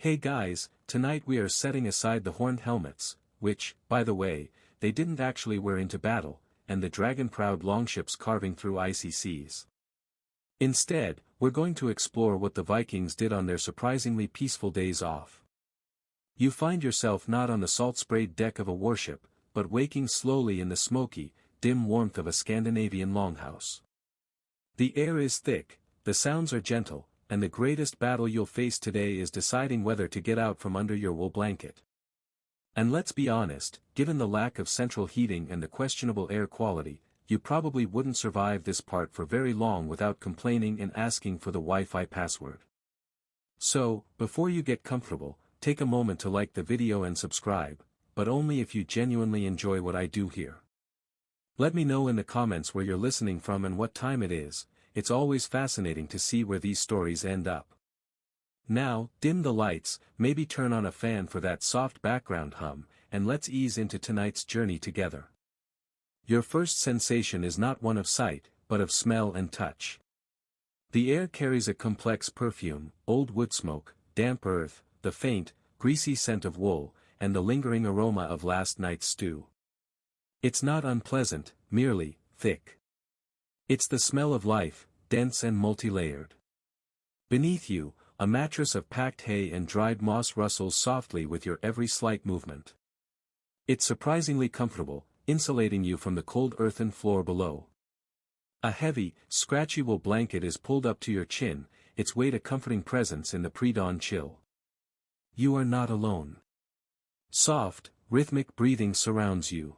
Hey guys, tonight we are setting aside the horned helmets, which, by the way, they didn't actually wear into battle, and the dragon-proud longships carving through icy seas. Instead, we're going to explore what the Vikings did on their surprisingly peaceful days off. You find yourself not on the salt-sprayed deck of a warship, but waking slowly in the smoky, dim warmth of a Scandinavian longhouse. The air is thick, the sounds are gentle, and the greatest battle you'll face today is deciding whether to get out from under your wool blanket. And let's be honest, given the lack of central heating and the questionable air quality, you probably wouldn't survive this part for very long without complaining and asking for the Wi-Fi password. So, before you get comfortable, take a moment to like the video and subscribe, but only if you genuinely enjoy what I do here. Let me know in the comments where you're listening from and what time it is. It's always fascinating to see where these stories end up. Now, dim the lights, maybe turn on a fan for that soft background hum, and let's ease into tonight's journey together. Your first sensation is not one of sight, but of smell and touch. The air carries a complex perfume, old wood smoke, damp earth, the faint, greasy scent of wool, and the lingering aroma of last night's stew. It's not unpleasant, merely thick. It's the smell of life, dense and multi-layered. Beneath you, a mattress of packed hay and dried moss rustles softly with your every slight movement. It's surprisingly comfortable, insulating you from the cold earthen floor below. A heavy, scratchy wool blanket is pulled up to your chin, its weight a comforting presence in the pre-dawn chill. You are not alone. Soft, rhythmic breathing surrounds you.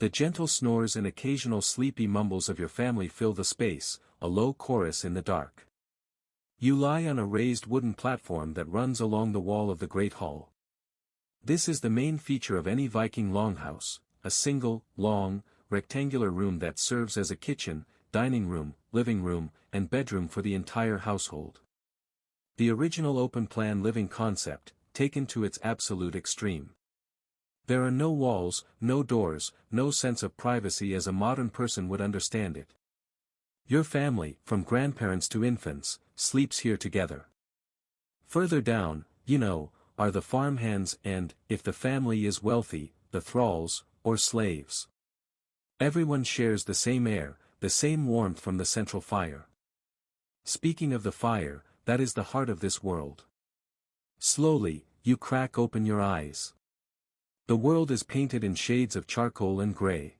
The gentle snores and occasional sleepy mumbles of your family fill the space, a low chorus in the dark. You lie on a raised wooden platform that runs along the wall of the great hall. This is the main feature of any Viking longhouse, a single, long, rectangular room that serves as a kitchen, dining room, living room, and bedroom for the entire household. The original open-plan living concept, taken to its absolute extreme. There are no walls, no doors, no sense of privacy as a modern person would understand it. Your family, from grandparents to infants, sleeps here together. Further down, are the farmhands and, if the family is wealthy, the thralls, or slaves. Everyone shares the same air, the same warmth from the central fire. Speaking of the fire, that is the heart of this world. Slowly, you crack open your eyes. The world is painted in shades of charcoal and gray.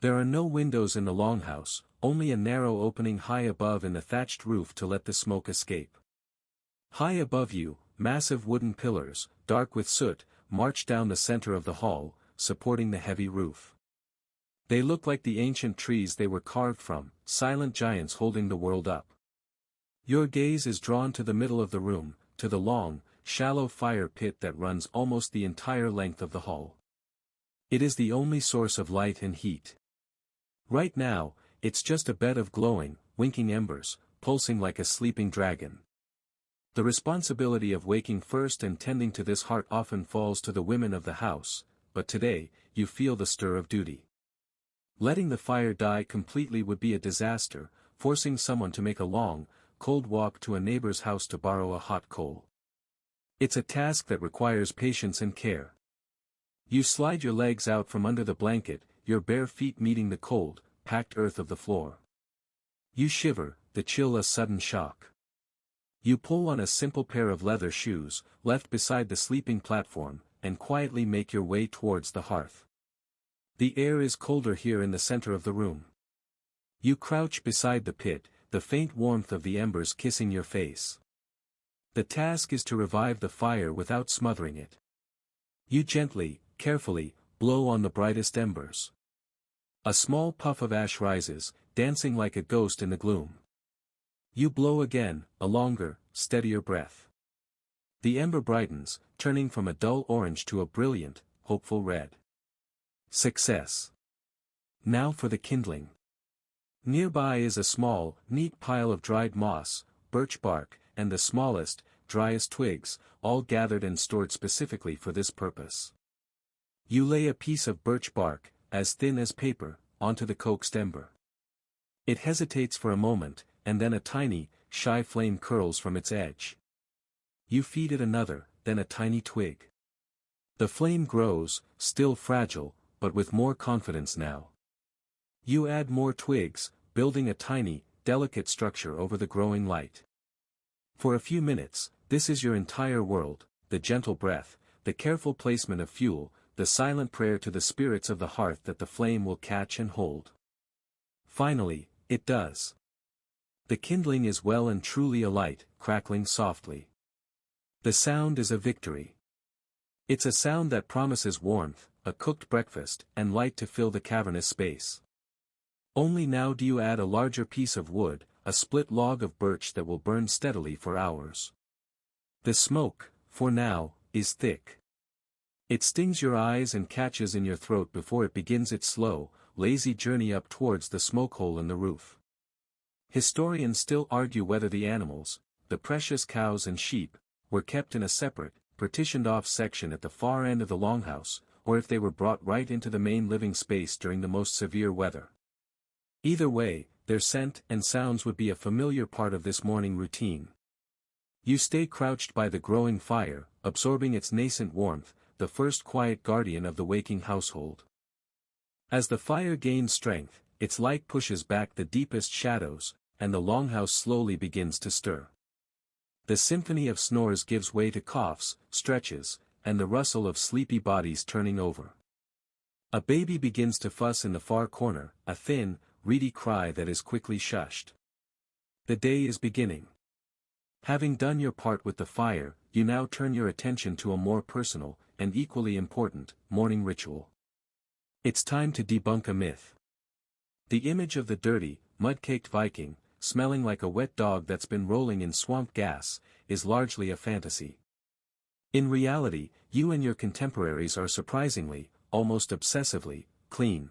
There are no windows in the longhouse, only a narrow opening high above in the thatched roof to let the smoke escape. High above you, massive wooden pillars, dark with soot, march down the center of the hall, supporting the heavy roof. They look like the ancient trees they were carved from, silent giants holding the world up. Your gaze is drawn to the middle of the room, to the long, shallow fire pit that runs almost the entire length of the hall. It is the only source of light and heat. Right now, it's just a bed of glowing, winking embers, pulsing like a sleeping dragon. The responsibility of waking first and tending to this heart often falls to the women of the house, but today, you feel the stir of duty. Letting the fire die completely would be a disaster, forcing someone to make a long, cold walk to a neighbor's house to borrow a hot coal. It's a task that requires patience and care. You slide your legs out from under the blanket, your bare feet meeting the cold, packed earth of the floor. You shiver, the chill a sudden shock. You pull on a simple pair of leather shoes, left beside the sleeping platform, and quietly make your way towards the hearth. The air is colder here in the center of the room. You crouch beside the pit, the faint warmth of the embers kissing your face. The task is to revive the fire without smothering it. You gently, carefully, blow on the brightest embers. A small puff of ash rises, dancing like a ghost in the gloom. You blow again, a longer, steadier breath. The ember brightens, turning from a dull orange to a brilliant, hopeful red. Success. Now for the kindling. Nearby is a small, neat pile of dried moss, birch bark, and the smallest, driest twigs, all gathered and stored specifically for this purpose. You lay a piece of birch bark, as thin as paper, onto the coaxed ember. It hesitates for a moment, and then a tiny, shy flame curls from its edge. you feed it another, then a tiny twig. The flame grows, still fragile, but with more confidence now. You add more twigs, building a tiny, delicate structure over the growing light. For a few minutes, this is your entire world, the gentle breath, the careful placement of fuel, the silent prayer to the spirits of the hearth that the flame will catch and hold. Finally, it does. The kindling is well and truly alight, crackling softly. The sound is a victory. It's a sound that promises warmth, a cooked breakfast, and light to fill the cavernous space. Only now do you add a larger piece of wood, a split log of birch that will burn steadily for hours. The smoke, for now, is thick. It stings your eyes and catches in your throat before it begins its slow, lazy journey up towards the smoke hole in the roof. Historians still argue whether the animals, the precious cows and sheep, were kept in a separate, partitioned-off section at the far end of the longhouse, or if they were brought right into the main living space during the most severe weather. Either way, their scent and sounds would be a familiar part of this morning routine. You stay crouched by the growing fire, absorbing its nascent warmth, the first quiet guardian of the waking household. As the fire gains strength, its light pushes back the deepest shadows, and the longhouse slowly begins to stir. The symphony of snores gives way to coughs, stretches, and the rustle of sleepy bodies turning over. A baby begins to fuss in the far corner, a thin, reedy cry that is quickly shushed. The day is beginning. Having done your part with the fire, you now turn your attention to a more personal, and equally important, morning ritual. It's time to debunk a myth. The image of the dirty, mud-caked Viking, smelling like a wet dog that's been rolling in swamp gas, is largely a fantasy. In reality, you and your contemporaries are surprisingly, almost obsessively, clean.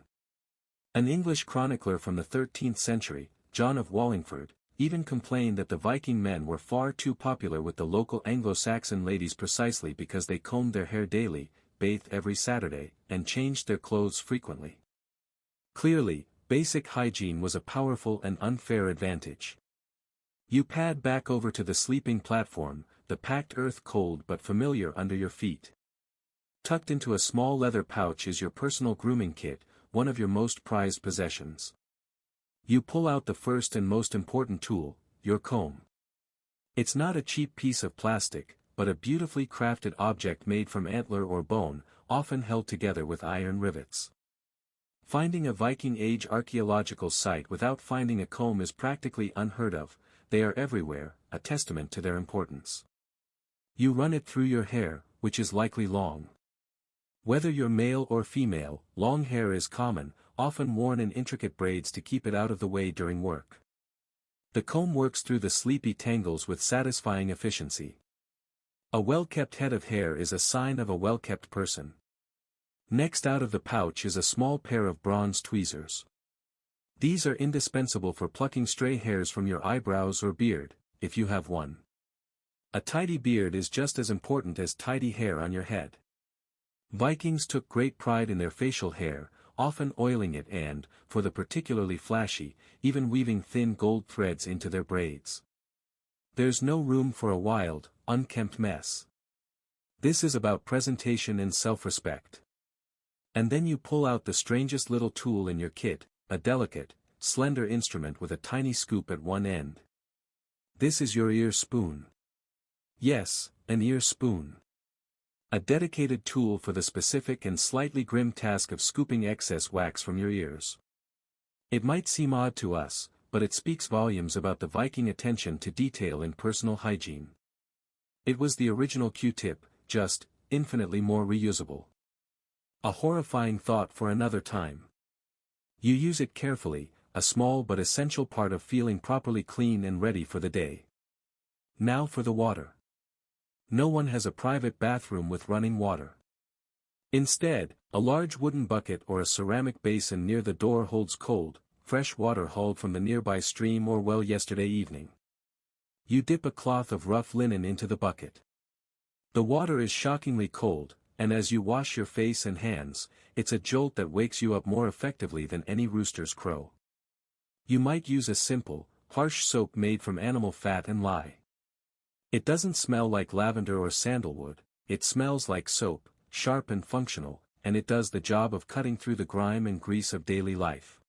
An English chronicler from the 13th century, John of Wallingford, even complained that the Viking men were far too popular with the local Anglo-Saxon ladies precisely because they combed their hair daily, bathed every Saturday, and changed their clothes frequently. Clearly, basic hygiene was a powerful and unfair advantage. You pad back over to the sleeping platform, the packed earth cold but familiar under your feet. Tucked into a small leather pouch is your personal grooming kit, one of your most prized possessions. You pull out the first and most important tool, your comb. It's not a cheap piece of plastic, but a beautifully crafted object made from antler or bone, often held together with iron rivets. Finding a Viking-age archaeological site without finding a comb is practically unheard of. They are everywhere, a testament to their importance. You run it through your hair, which is likely long. Whether you're male or female, long hair is common, often worn in intricate braids to keep it out of the way during work. The comb works through the sleepy tangles with satisfying efficiency. A well-kept head of hair is a sign of a well-kept person. Next out of the pouch is a small pair of bronze tweezers. These are indispensable for plucking stray hairs from your eyebrows or beard, if you have one. A tidy beard is just as important as tidy hair on your head. Vikings took great pride in their facial hair, often oiling it and, for the particularly flashy, even weaving thin gold threads into their braids. There's no room for a wild, unkempt mess. This is about presentation and self-respect. And then you pull out the strangest little tool in your kit, a delicate, slender instrument with a tiny scoop at one end. This is your ear spoon. Yes, an ear spoon. A dedicated tool for the specific and slightly grim task of scooping excess wax from your ears. It might seem odd to us, but it speaks volumes about the Viking attention to detail in personal hygiene. It was the original Q-tip, just, infinitely more reusable. A horrifying thought for another time. You use it carefully, a small but essential part of feeling properly clean and ready for the day. Now for the water. No one has a private bathroom with running water. Instead, a large wooden bucket or a ceramic basin near the door holds cold, fresh water hauled from the nearby stream or well yesterday evening. You dip a cloth of rough linen into the bucket. The water is shockingly cold, and as you wash your face and hands, it's a jolt that wakes you up more effectively than any rooster's crow. You might use a simple, harsh soap made from animal fat and lye. It doesn't smell like lavender or sandalwood, it smells like soap, sharp and functional, and it does the job of cutting through the grime and grease of daily life.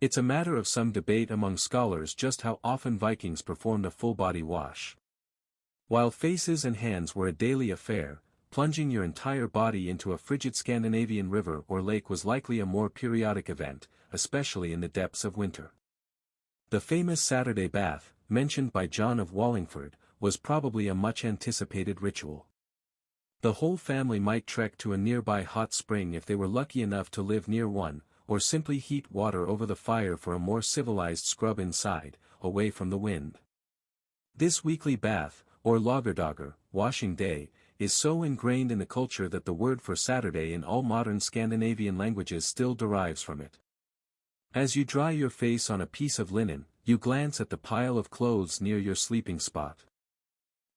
It's a matter of some debate among scholars just how often Vikings performed a full-body wash. While faces and hands were a daily affair, plunging your entire body into a frigid Scandinavian river or lake was likely a more periodic event, especially in the depths of winter. The famous Saturday bath, mentioned by John of Wallingford, was probably a much-anticipated ritual. The whole family might trek to a nearby hot spring if they were lucky enough to live near one, or simply heat water over the fire for a more civilized scrub inside, away from the wind. This weekly bath, or lagerdager, washing day, is so ingrained in the culture that the word for Saturday in all modern Scandinavian languages still derives from it. As you dry your face on a piece of linen, you glance at the pile of clothes near your sleeping spot.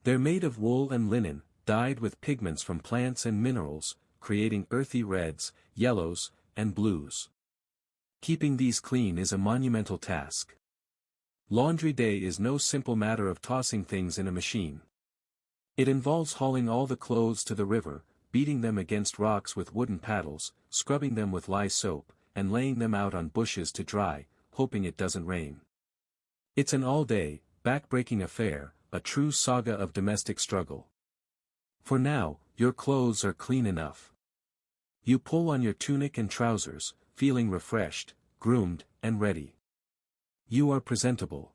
They're made of wool and linen, dyed with pigments from plants and minerals, creating earthy reds, yellows, and blues. Keeping these clean is a monumental task. Laundry day is no simple matter of tossing things in a machine. It involves hauling all the clothes to the river, beating them against rocks with wooden paddles, scrubbing them with lye soap, and laying them out on bushes to dry, hoping it doesn't rain. It's an all-day, back-breaking affair, a true saga of domestic struggle. For now, your clothes are clean enough. You pull on your tunic and trousers, feeling refreshed, groomed, and ready. You are presentable.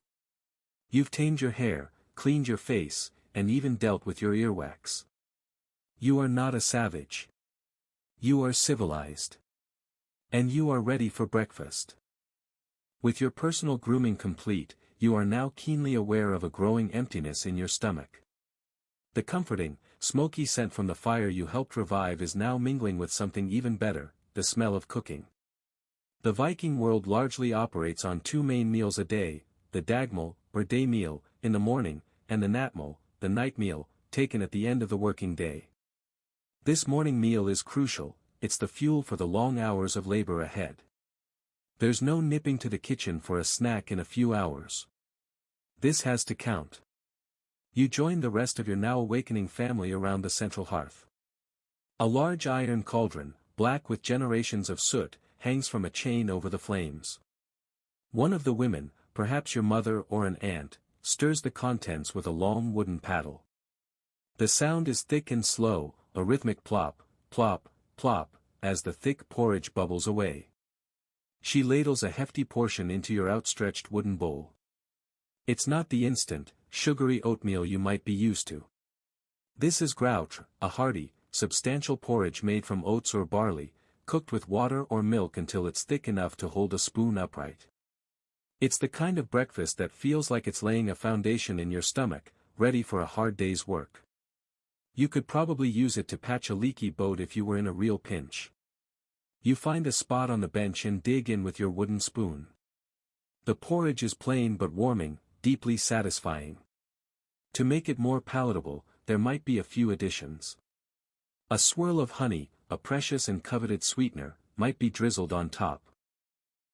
You've tamed your hair, cleaned your face, and even dealt with your earwax. You are not a savage. You are civilized. And you are ready for breakfast. With your personal grooming complete, you are now keenly aware of a growing emptiness in your stomach. The comforting, smoky scent from the fire you helped revive is now mingling with something even better, the smell of cooking. The Viking world largely operates on two main meals a day, the dagmeal, or day meal, in the morning, and the nattmeal, the night meal, taken at the end of the working day. This morning meal is crucial, it's the fuel for the long hours of labor ahead. There's no nipping to the kitchen for a snack in a few hours. This has to count. You join the rest of your now awakening family around the central hearth. A large iron cauldron, black with generations of soot, hangs from a chain over the flames. One of the women, perhaps your mother or an aunt, stirs the contents with a long wooden paddle. The sound is thick and slow, a rhythmic plop, plop, plop, as the thick porridge bubbles away. She ladles a hefty portion into your outstretched wooden bowl. It's not the instant, sugary oatmeal you might be used to. This is grout, a hearty, substantial porridge made from oats or barley, cooked with water or milk until it's thick enough to hold a spoon upright. It's the kind of breakfast that feels like it's laying a foundation in your stomach, ready for a hard day's work. You could probably use it to patch a leaky boat if you were in a real pinch. You find a spot on the bench and dig in with your wooden spoon. The porridge is plain but warming, deeply satisfying. To make it more palatable, there might be a few additions. A swirl of honey, a precious and coveted sweetener, might be drizzled on top.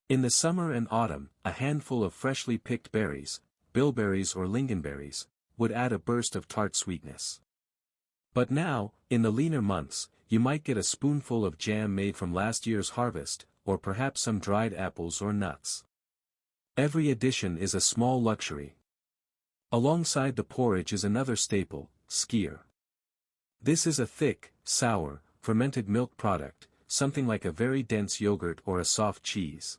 In the summer and autumn, a handful of freshly picked berries, bilberries or lingonberries, would add a burst of tart sweetness. But now, in the leaner months, you might get a spoonful of jam made from last year's harvest, or perhaps some dried apples or nuts. Every addition is a small luxury. Alongside the porridge is another staple, skyr. This is a thick, sour, fermented milk product, something like a very dense yogurt or a soft cheese.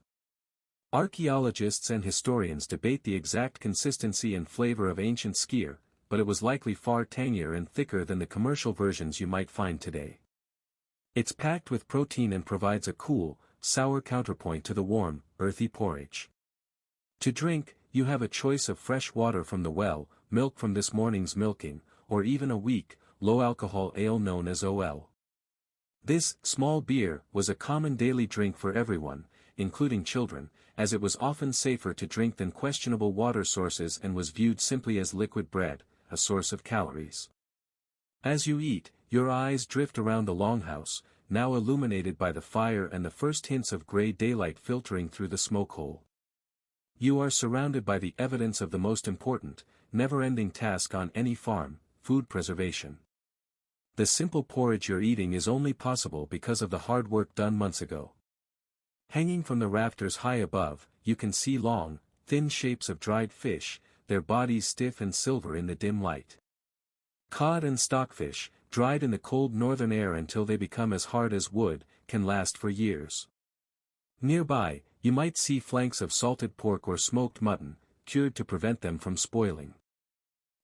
Archaeologists and historians debate the exact consistency and flavor of ancient skyr, but it was likely far tangier and thicker than the commercial versions you might find today. It's packed with protein and provides a cool, sour counterpoint to the warm, earthy porridge. To drink, you have a choice of fresh water from the well, milk from this morning's milking, or even a weak, low-alcohol ale known as OL. This small beer was a common daily drink for everyone, including children, as it was often safer to drink than questionable water sources and was viewed simply as liquid bread, a source of calories. As you eat, your eyes drift around the Longhouse, now illuminated by the fire and the first hints of gray daylight filtering through the smoke hole. You are surrounded by the evidence of the most important, never-ending task on any farm: food preservation. The simple porridge you're eating is only possible because of the hard work done months ago. Hanging from the rafters high above, you can see long, thin shapes of dried fish, their bodies stiff and silver in the dim light. Cod and stockfish, dried in the cold northern air until they become as hard as wood, can last for years. Nearby, you might see flanks of salted pork or smoked mutton, cured to prevent them from spoiling.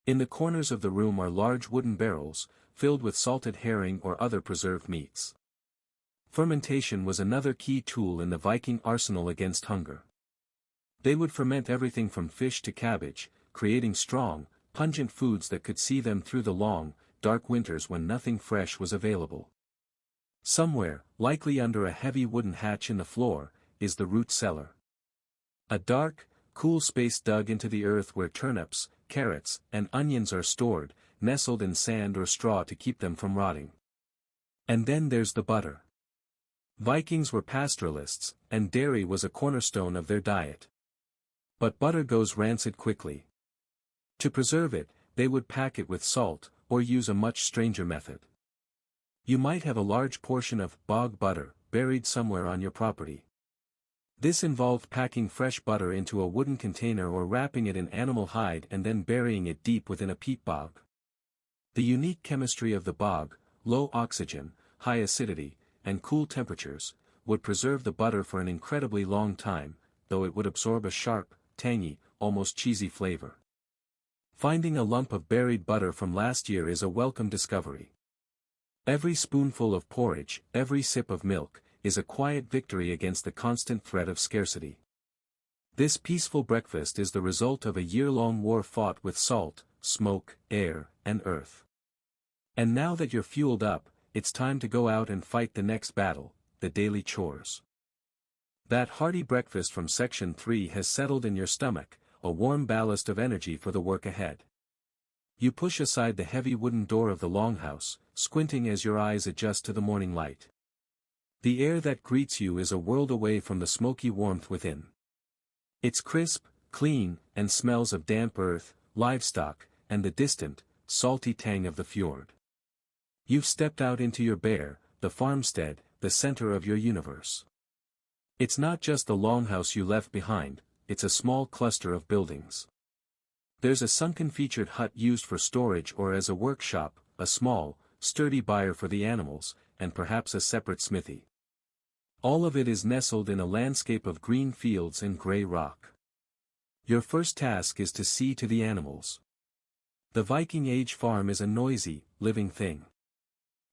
In the corners of the room are large wooden barrels, filled with salted herring or other preserved meats. Fermentation was another key tool in the Viking arsenal against hunger. They would ferment everything from fish to cabbage, creating strong, pungent foods that could see them through the long, dark winters when nothing fresh was available. Somewhere, likely under a heavy wooden hatch in the floor, is the root cellar. A dark, cool space dug into the earth where turnips, carrots, and onions are stored, nestled in sand or straw to keep them from rotting. And then there's the butter. Vikings were pastoralists, and dairy was a cornerstone of their diet. But butter goes rancid quickly. To preserve it, they would pack it with salt, or use a much stranger method. You might have a large portion of bog butter buried somewhere on your property. This involved packing fresh butter into a wooden container or wrapping it in animal hide and then burying it deep within a peat bog. The unique chemistry of the bog, low oxygen, high acidity, and cool temperatures, would preserve the butter for an incredibly long time, though it would absorb a sharp, tangy, almost cheesy flavor. Finding a lump of buried butter from last year is a welcome discovery. Every spoonful of porridge, every sip of milk, is a quiet victory against the constant threat of scarcity. This peaceful breakfast is the result of a year-long war fought with salt, smoke, air, and earth. And now that you're fueled up, it's time to go out and fight the next battle, the daily chores. That hearty breakfast from Section 3 has settled in your stomach, a warm ballast of energy for the work ahead. You push aside the heavy wooden door of the Longhouse, squinting as your eyes adjust to the morning light. The air that greets you is a world away from the smoky warmth within. It's crisp, clean, and smells of damp earth, livestock, and the distant, salty tang of the fjord. You've stepped out into your bear, the farmstead, the center of your universe. It's not just the Longhouse you left behind, it's a small cluster of buildings. There's a sunken featured hut used for storage or as a workshop, a small, sturdy byre for the animals, and perhaps a separate smithy. All of it is nestled in a landscape of green fields and gray rock. Your first task is to see to the animals. The Viking Age farm is a noisy, living thing.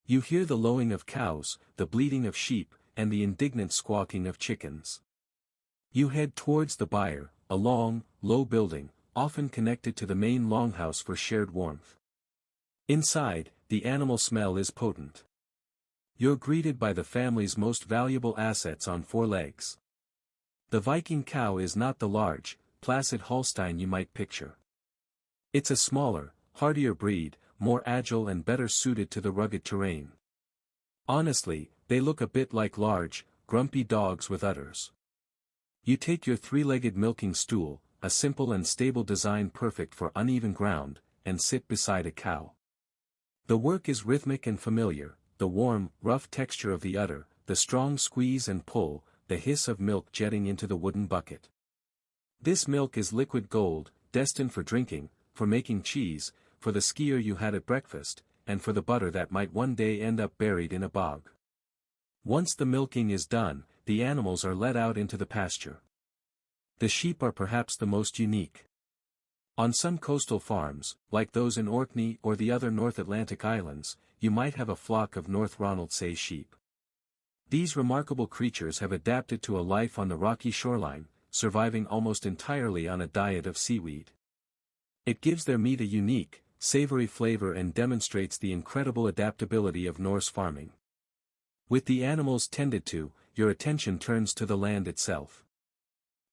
You hear the lowing of cows, the bleating of sheep, and the indignant squawking of chickens. You head towards the byre, a long, low building, often connected to the main longhouse for shared warmth. Inside, the animal smell is potent. You're greeted by the family's most valuable assets on four legs. The Viking cow is not the large, placid Holstein you might picture. It's a smaller, hardier breed, more agile and better suited to the rugged terrain. Honestly, they look a bit like large, grumpy dogs with udders. You take your three-legged milking stool, a simple and stable design perfect for uneven ground, and sit beside a cow. The work is rhythmic and familiar, the warm, rough texture of the udder, the strong squeeze and pull, the hiss of milk jetting into the wooden bucket. This milk is liquid gold, destined for drinking, for making cheese, for the skyr you had at breakfast, and for the butter that might one day end up buried in a bog. Once the milking is done, the animals are let out into the pasture. The sheep are perhaps the most unique. On some coastal farms, like those in Orkney or the other North Atlantic islands, you might have a flock of North Ronaldsay sheep. These remarkable creatures have adapted to a life on the rocky shoreline, surviving almost entirely on a diet of seaweed. It gives their meat a unique, savory flavor and demonstrates the incredible adaptability of Norse farming. With the animals tended to, your attention turns to the land itself.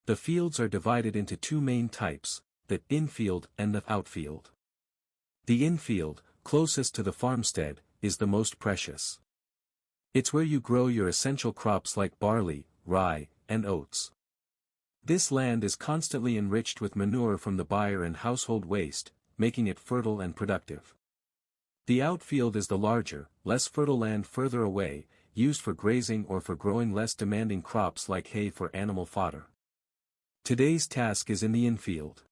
The fields are divided into two main types, the infield and the outfield. The infield, closest to the farmstead, is the most precious. It's where you grow your essential crops like barley, rye, and oats. This land is constantly enriched with manure from the byre and household waste, making it fertile and productive. The outfield is the larger, less fertile land further away, used for grazing or for growing less demanding crops like hay for animal fodder. Today's task is in the infield.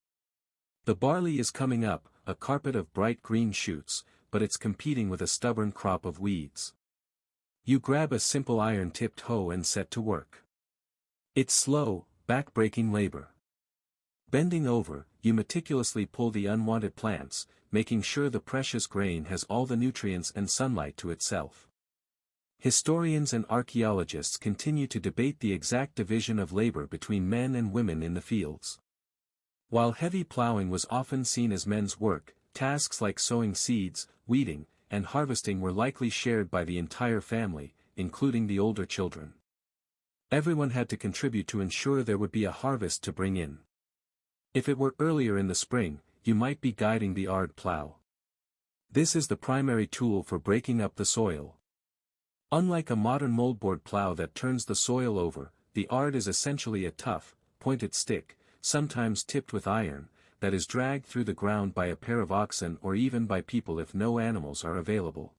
The barley is coming up, a carpet of bright green shoots, but it's competing with a stubborn crop of weeds. You grab a simple iron-tipped hoe and set to work. It's slow, back-breaking labor. Bending over, you meticulously pull the unwanted plants, making sure the precious grain has all the nutrients and sunlight to itself. Historians and archaeologists continue to debate the exact division of labor between men and women in the fields. While heavy plowing was often seen as men's work, tasks like sowing seeds, weeding, and harvesting were likely shared by the entire family, including the older children. Everyone had to contribute to ensure there would be a harvest to bring in. If it were earlier in the spring, you might be guiding the ard plow. This is the primary tool for breaking up the soil. Unlike a modern moldboard plow that turns the soil over, the ard is essentially a tough, pointed stick, sometimes tipped with iron, that is dragged through the ground by a pair of oxen or even by people if no animals are available.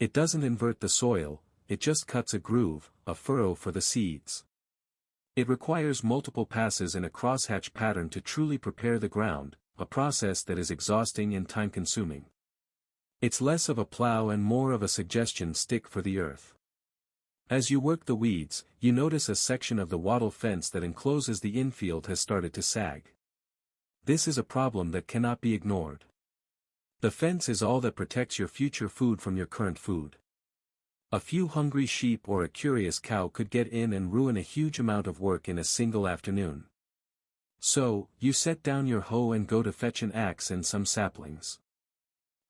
It doesn't invert the soil, it just cuts a groove, a furrow for the seeds. It requires multiple passes in a crosshatch pattern to truly prepare the ground, a process that is exhausting and time-consuming. It's less of a plow and more of a suggestion stick for the earth. As you work the weeds, you notice a section of the wattle fence that encloses the infield has started to sag. This is a problem that cannot be ignored. The fence is all that protects your future food from your current food. A few hungry sheep or a curious cow could get in and ruin a huge amount of work in a single afternoon. So, you set down your hoe and go to fetch an axe and some saplings.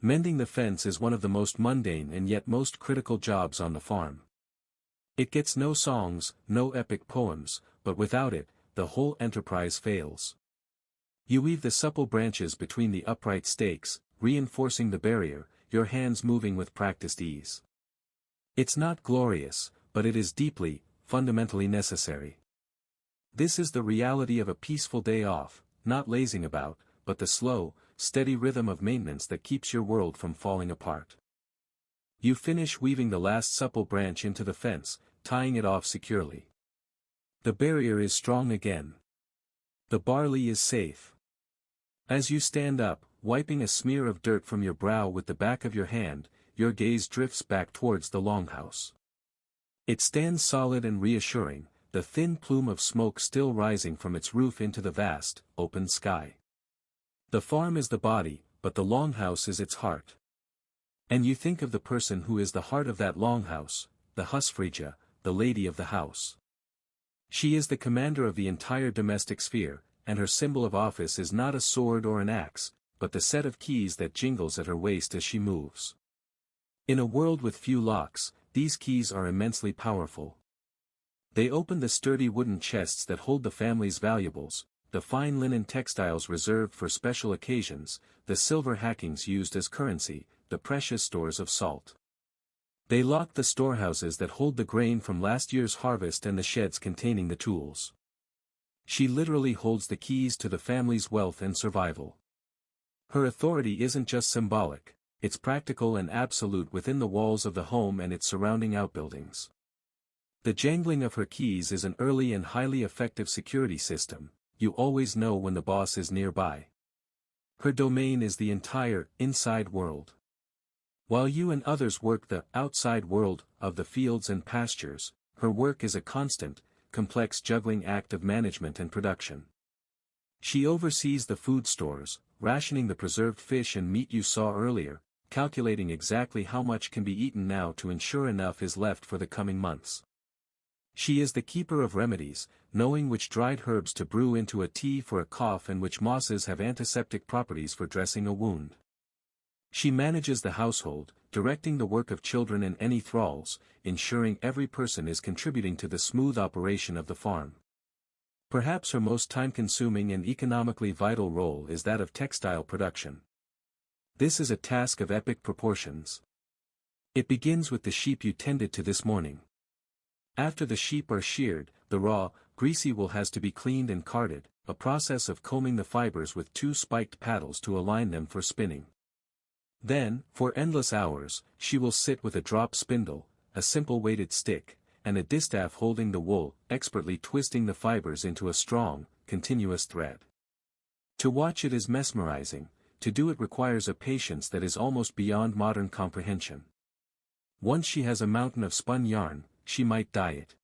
Mending the fence is one of the most mundane and yet most critical jobs on the farm. It gets no songs, no epic poems, but without it, the whole enterprise fails. You weave the supple branches between the upright stakes, reinforcing the barrier, your hands moving with practiced ease. It's not glorious, but it is deeply, fundamentally necessary. This is the reality of a peaceful day off, not lazing about, but the slow, steady rhythm of maintenance that keeps your world from falling apart. You finish weaving the last supple branch into the fence, tying it off securely. The barrier is strong again. The barley is safe. As you stand up, wiping a smear of dirt from your brow with the back of your hand, your gaze drifts back towards the longhouse. It stands solid and reassuring, the thin plume of smoke still rising from its roof into the vast, open sky. The farm is the body, but the longhouse is its heart. And you think of the person who is the heart of that longhouse, the husfrija, the lady of the house. She is the commander of the entire domestic sphere, and her symbol of office is not a sword or an axe, but the set of keys that jingles at her waist as she moves. In a world with few locks, these keys are immensely powerful. They open the sturdy wooden chests that hold the family's valuables, the fine linen textiles reserved for special occasions, the silver hackings used as currency, the precious stores of salt. They lock the storehouses that hold the grain from last year's harvest and the sheds containing the tools. She literally holds the keys to the family's wealth and survival. Her authority isn't just symbolic, it's practical and absolute within the walls of the home and its surrounding outbuildings. The jangling of her keys is an early and highly effective security system. You always know when the boss is nearby. Her domain is the entire, inside world. While you and others work the outside world of the fields and pastures, her work is a constant, complex juggling act of management and production. She oversees the food stores, rationing the preserved fish and meat you saw earlier, calculating exactly how much can be eaten now to ensure enough is left for the coming months. She is the keeper of remedies, knowing which dried herbs to brew into a tea for a cough and which mosses have antiseptic properties for dressing a wound. She manages the household, directing the work of children and any thralls, ensuring every person is contributing to the smooth operation of the farm. Perhaps her most time-consuming and economically vital role is that of textile production. This is a task of epic proportions. It begins with the sheep you tended to this morning. After the sheep are sheared, the raw, greasy wool has to be cleaned and carded, a process of combing the fibers with two spiked paddles to align them for spinning. Then, for endless hours, she will sit with a drop spindle, a simple weighted stick, and a distaff holding the wool, expertly twisting the fibers into a strong, continuous thread. To watch it is mesmerizing, to do it requires a patience that is almost beyond modern comprehension. Once she has a mountain of spun yarn, she might dye it.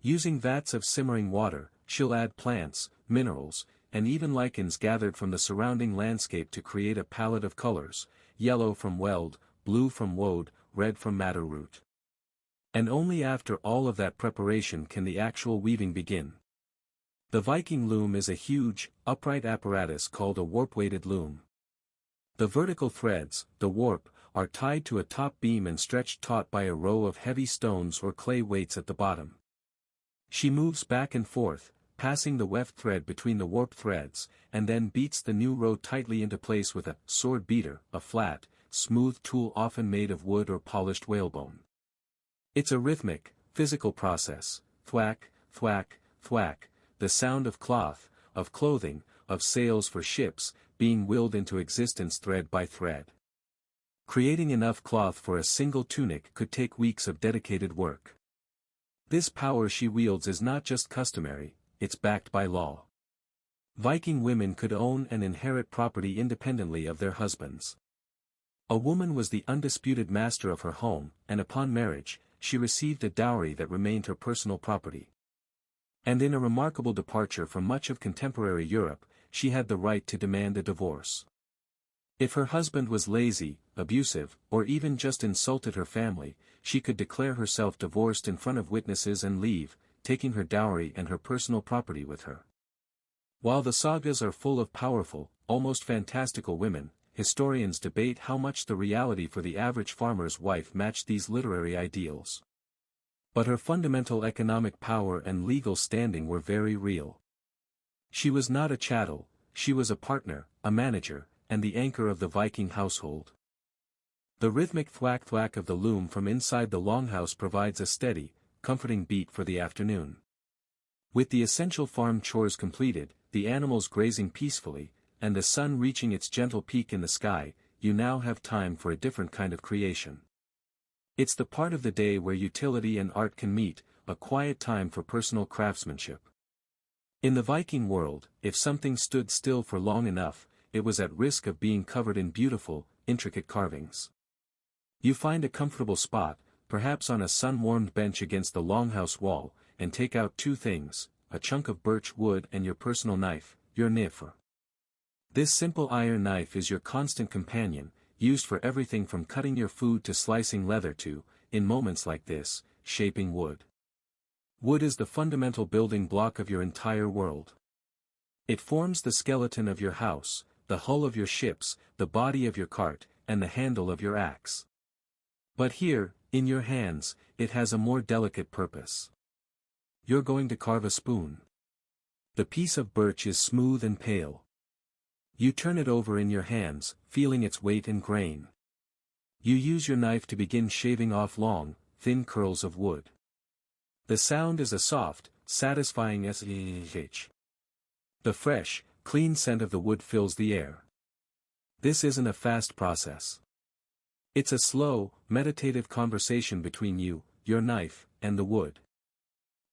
Using vats of simmering water, she'll add plants, minerals, and even lichens gathered from the surrounding landscape to create a palette of colors, yellow from weld, blue from woad, red from madder root. And only after all of that preparation can the actual weaving begin. The Viking loom is a huge, upright apparatus called a warp-weighted loom. The vertical threads, the warp, are tied to a top beam and stretched taut by a row of heavy stones or clay weights at the bottom. She moves back and forth, passing the weft thread between the warp threads, and then beats the new row tightly into place with a sword beater, a flat, smooth tool often made of wood or polished whalebone. It's a rhythmic, physical process, thwack, thwack, thwack, the sound of cloth, of clothing, of sails for ships, being willed into existence thread by thread. Creating enough cloth for a single tunic could take weeks of dedicated work. This power she wields is not just customary, it's backed by law. Viking women could own and inherit property independently of their husbands. A woman was the undisputed master of her home, and upon marriage, she received a dowry that remained her personal property. And in a remarkable departure from much of contemporary Europe, she had the right to demand a divorce. If her husband was lazy, abusive, or even just insulted her family, she could declare herself divorced in front of witnesses and leave, taking her dowry and her personal property with her. While the sagas are full of powerful, almost fantastical women, historians debate how much the reality for the average farmer's wife matched these literary ideals. But her fundamental economic power and legal standing were very real. She was not a chattel, she was a partner, a manager, and the anchor of the Viking household. The rhythmic thwack-thwack of the loom from inside the longhouse provides a steady, comforting beat for the afternoon. With the essential farm chores completed, the animals grazing peacefully, and the sun reaching its gentle peak in the sky, you now have time for a different kind of creation. It's the part of the day where utility and art can meet, a quiet time for personal craftsmanship. In the Viking world, if something stood still for long enough, it was at risk of being covered in beautiful, intricate carvings. You find a comfortable spot, perhaps on a sun-warmed bench against the longhouse wall, and take out two things, a chunk of birch wood and your personal knife, your Hnefatafl. This simple iron knife is your constant companion, used for everything from cutting your food to slicing leather to, in moments like this, shaping wood. Wood is the fundamental building block of your entire world. It forms the skeleton of your house, the hull of your ships, the body of your cart, and the handle of your axe. But here, in your hands, it has a more delicate purpose. You're going to carve a spoon. The piece of birch is smooth and pale. You turn it over in your hands, feeling its weight and grain. You use your knife to begin shaving off long, thin curls of wood. The sound is a soft, satisfying sh. The fresh, clean scent of the wood fills the air. This isn't a fast process. It's a slow, meditative conversation between you, your knife, and the wood.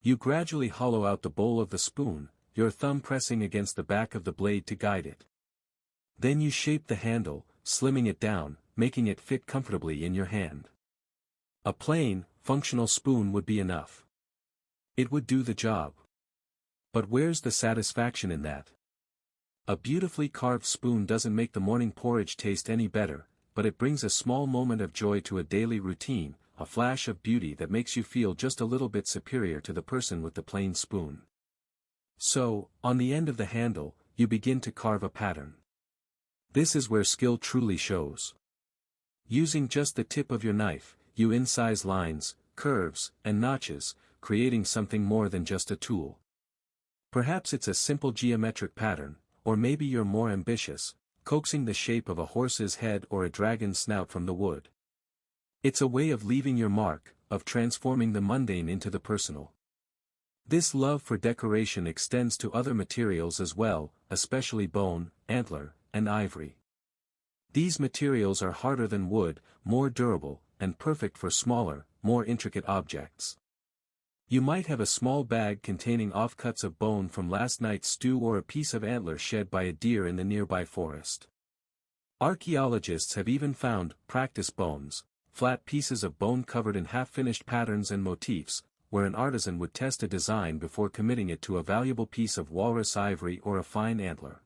You gradually hollow out the bowl of the spoon, your thumb pressing against the back of the blade to guide it. Then you shape the handle, slimming it down, making it fit comfortably in your hand. A plain, functional spoon would be enough. It would do the job. But where's the satisfaction in that? A beautifully carved spoon doesn't make the morning porridge taste any better, but it brings a small moment of joy to a daily routine, a flash of beauty that makes you feel just a little bit superior to the person with the plain spoon. So, on the end of the handle, you begin to carve a pattern. This is where skill truly shows. Using just the tip of your knife, you incise lines, curves, and notches, creating something more than just a tool. Perhaps it's a simple geometric pattern, or maybe you're more ambitious, coaxing the shape of a horse's head or a dragon's snout from the wood. It's a way of leaving your mark, of transforming the mundane into the personal. This love for decoration extends to other materials as well, especially bone, antler, and ivory. These materials are harder than wood, more durable, and perfect for smaller, more intricate objects. You might have a small bag containing offcuts of bone from last night's stew or a piece of antler shed by a deer in the nearby forest. Archaeologists have even found practice bones, flat pieces of bone covered in half-finished patterns and motifs, where an artisan would test a design before committing it to a valuable piece of walrus ivory or a fine antler.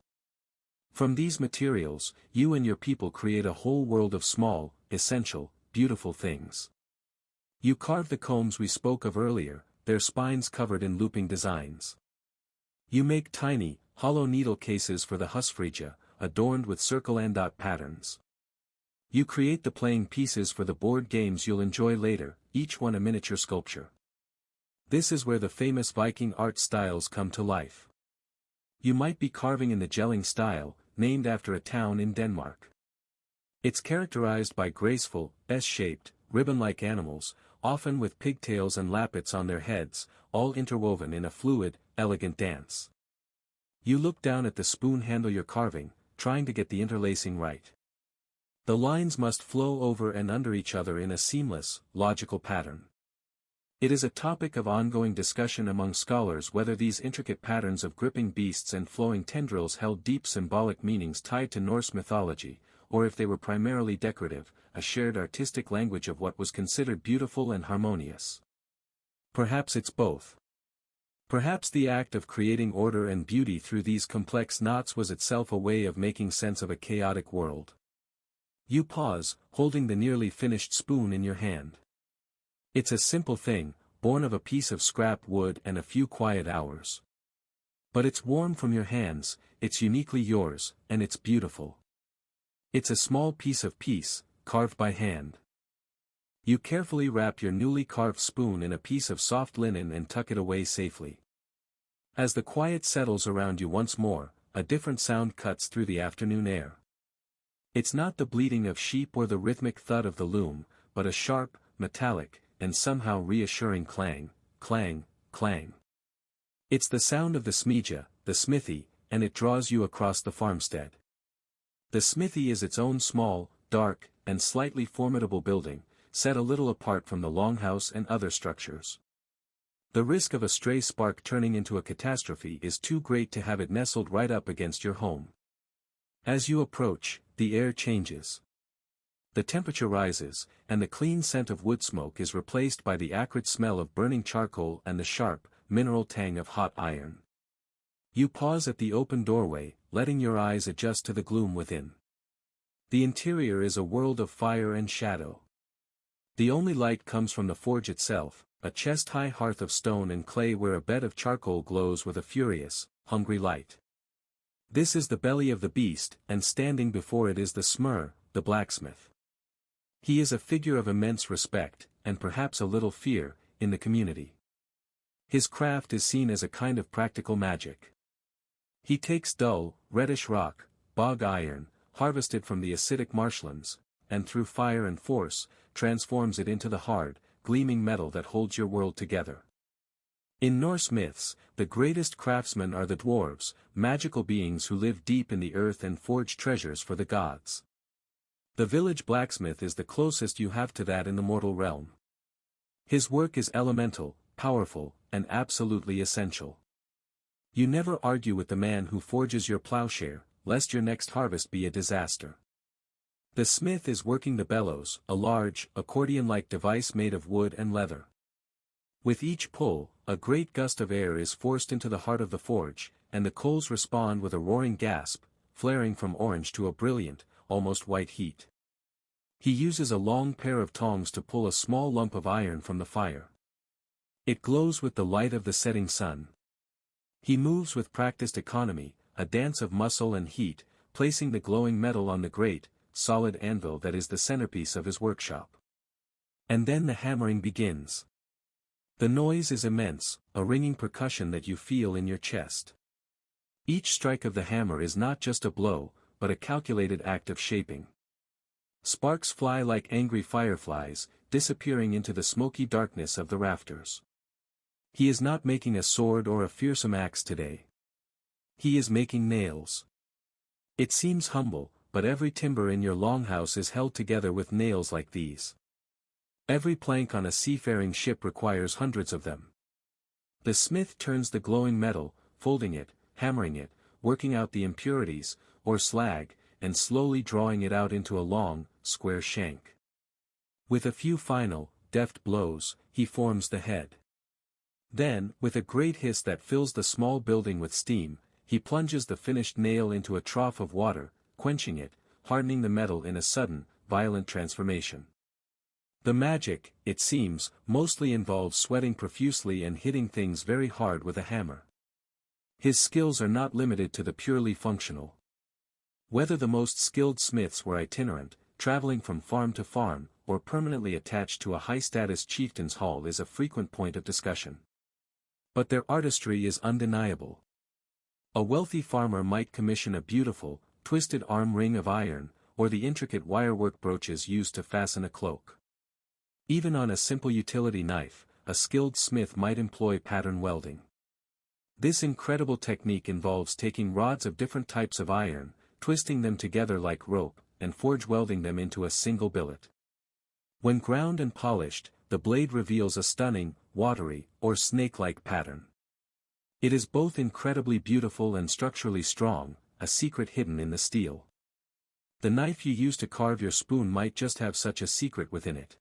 From these materials, you and your people create a whole world of small, essential, beautiful things. You carve the combs we spoke of earlier, their spines covered in looping designs. You make tiny, hollow needle cases for the husfrija, adorned with circle and dot patterns. You create the playing pieces for the board games you'll enjoy later, each one a miniature sculpture. This is where the famous Viking art styles come to life. You might be carving in the Jelling style, named after a town in Denmark. It's characterized by graceful, S-shaped, ribbon-like animals, often with pigtails and lappets on their heads, all interwoven in a fluid, elegant dance. You look down at the spoon handle you're carving, trying to get the interlacing right. The lines must flow over and under each other in a seamless, logical pattern. It is a topic of ongoing discussion among scholars whether these intricate patterns of gripping beasts and flowing tendrils held deep symbolic meanings tied to Norse mythology, or if they were primarily decorative, a shared artistic language of what was considered beautiful and harmonious. Perhaps it's both. Perhaps the act of creating order and beauty through these complex knots was itself a way of making sense of a chaotic world. You pause, holding the nearly finished spoon in your hand. It's a simple thing, born of a piece of scrap wood and a few quiet hours. But it's warm from your hands, it's uniquely yours, and it's beautiful. It's a small piece of peace, carved by hand. You carefully wrap your newly carved spoon in a piece of soft linen and tuck it away safely. As the quiet settles around you once more, a different sound cuts through the afternoon air. It's not the bleating of sheep or the rhythmic thud of the loom, but a sharp, metallic, and somehow reassuring clang, clang, clang. It's the sound of the smedja, the smithy, and it draws you across the farmstead. The smithy is its own small, dark, and slightly formidable building, set a little apart from the longhouse and other structures. The risk of a stray spark turning into a catastrophe is too great to have it nestled right up against your home. As you approach, the air changes. The temperature rises, and the clean scent of wood smoke is replaced by the acrid smell of burning charcoal and the sharp, mineral tang of hot iron. You pause at the open doorway, letting your eyes adjust to the gloom within. The interior is a world of fire and shadow. The only light comes from the forge itself, a chest-high hearth of stone and clay where a bed of charcoal glows with a furious, hungry light. This is the belly of the beast, and standing before it is the smur, the blacksmith. He is a figure of immense respect, and perhaps a little fear, in the community. His craft is seen as a kind of practical magic. He takes dull, reddish rock, bog iron, harvested from the acidic marshlands, and through fire and force, transforms it into the hard, gleaming metal that holds your world together. In Norse myths, the greatest craftsmen are the dwarves, magical beings who live deep in the earth and forge treasures for the gods. The village blacksmith is the closest you have to that in the mortal realm. His work is elemental, powerful, and absolutely essential. You never argue with the man who forges your plowshare, lest your next harvest be a disaster. The smith is working the bellows, a large, accordion-like device made of wood and leather. With each pull, a great gust of air is forced into the heart of the forge, and the coals respond with a roaring gasp, flaring from orange to a brilliant, almost white heat. He uses a long pair of tongs to pull a small lump of iron from the fire. It glows with the light of the setting sun. He moves with practiced economy, a dance of muscle and heat, placing the glowing metal on the great, solid anvil that is the centerpiece of his workshop. And then the hammering begins. The noise is immense, a ringing percussion that you feel in your chest. Each strike of the hammer is not just a blow, but a calculated act of shaping. Sparks fly like angry fireflies, disappearing into the smoky darkness of the rafters. He is not making a sword or a fearsome axe today. He is making nails. It seems humble, but every timber in your longhouse is held together with nails like these. Every plank on a seafaring ship requires hundreds of them. The smith turns the glowing metal, folding it, hammering it, working out the impurities, or slag, and slowly drawing it out into a long, square shank. With a few final, deft blows, he forms the head. Then, with a great hiss that fills the small building with steam, he plunges the finished nail into a trough of water, quenching it, hardening the metal in a sudden, violent transformation. The magic, it seems, mostly involves sweating profusely and hitting things very hard with a hammer. His skills are not limited to the purely functional. Whether the most skilled smiths were itinerant, traveling from farm to farm, or permanently attached to a high-status chieftain's hall is a frequent point of discussion. But their artistry is undeniable. A wealthy farmer might commission a beautiful, twisted arm ring of iron, or the intricate wirework brooches used to fasten a cloak. Even on a simple utility knife, a skilled smith might employ pattern welding. This incredible technique involves taking rods of different types of iron, twisting them together like rope, and forge welding them into a single billet. When ground and polished, the blade reveals a stunning, watery, or snake-like pattern. It is both incredibly beautiful and structurally strong, a secret hidden in the steel. The knife you use to carve your spoon might just have such a secret within it.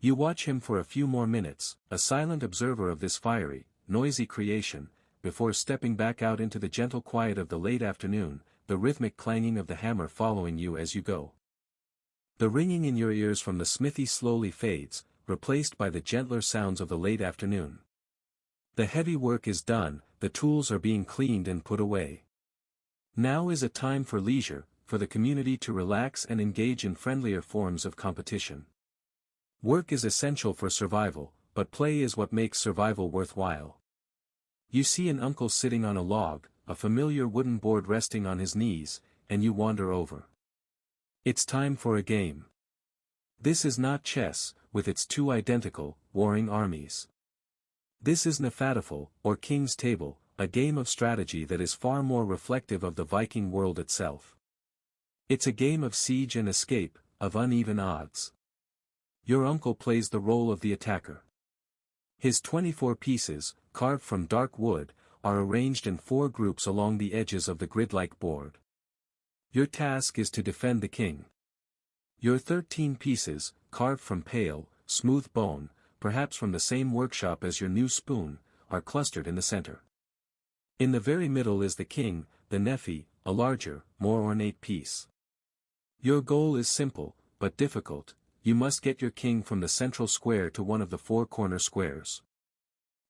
You watch him for a few more minutes, a silent observer of this fiery, noisy creation, before stepping back out into the gentle quiet of the late afternoon, the rhythmic clanging of the hammer following you as you go. The ringing in your ears from the smithy slowly fades, replaced by the gentler sounds of the late afternoon. The heavy work is done, the tools are being cleaned and put away. Now is a time for leisure, for the community to relax and engage in friendlier forms of competition. Work is essential for survival, but play is what makes survival worthwhile. You see an uncle sitting on a log, a familiar wooden board resting on his knees, and you wander over. It's time for a game. This is not chess, with its two identical, warring armies. This is Hnefatafl, or King's Table, a game of strategy that is far more reflective of the Viking world itself. It's a game of siege and escape, of uneven odds. Your uncle plays the role of the attacker. His 24 pieces, carved from dark wood, are arranged in 4 groups along the edges of the grid-like board. Your task is to defend the king. Your 13 pieces, carved from pale, smooth bone, perhaps from the same workshop as your new spoon, are clustered in the center. In the very middle is the king, the Nephi, a larger, more ornate piece. Your goal is simple, but difficult. You must get your king from the central square to one of the 4 corner squares.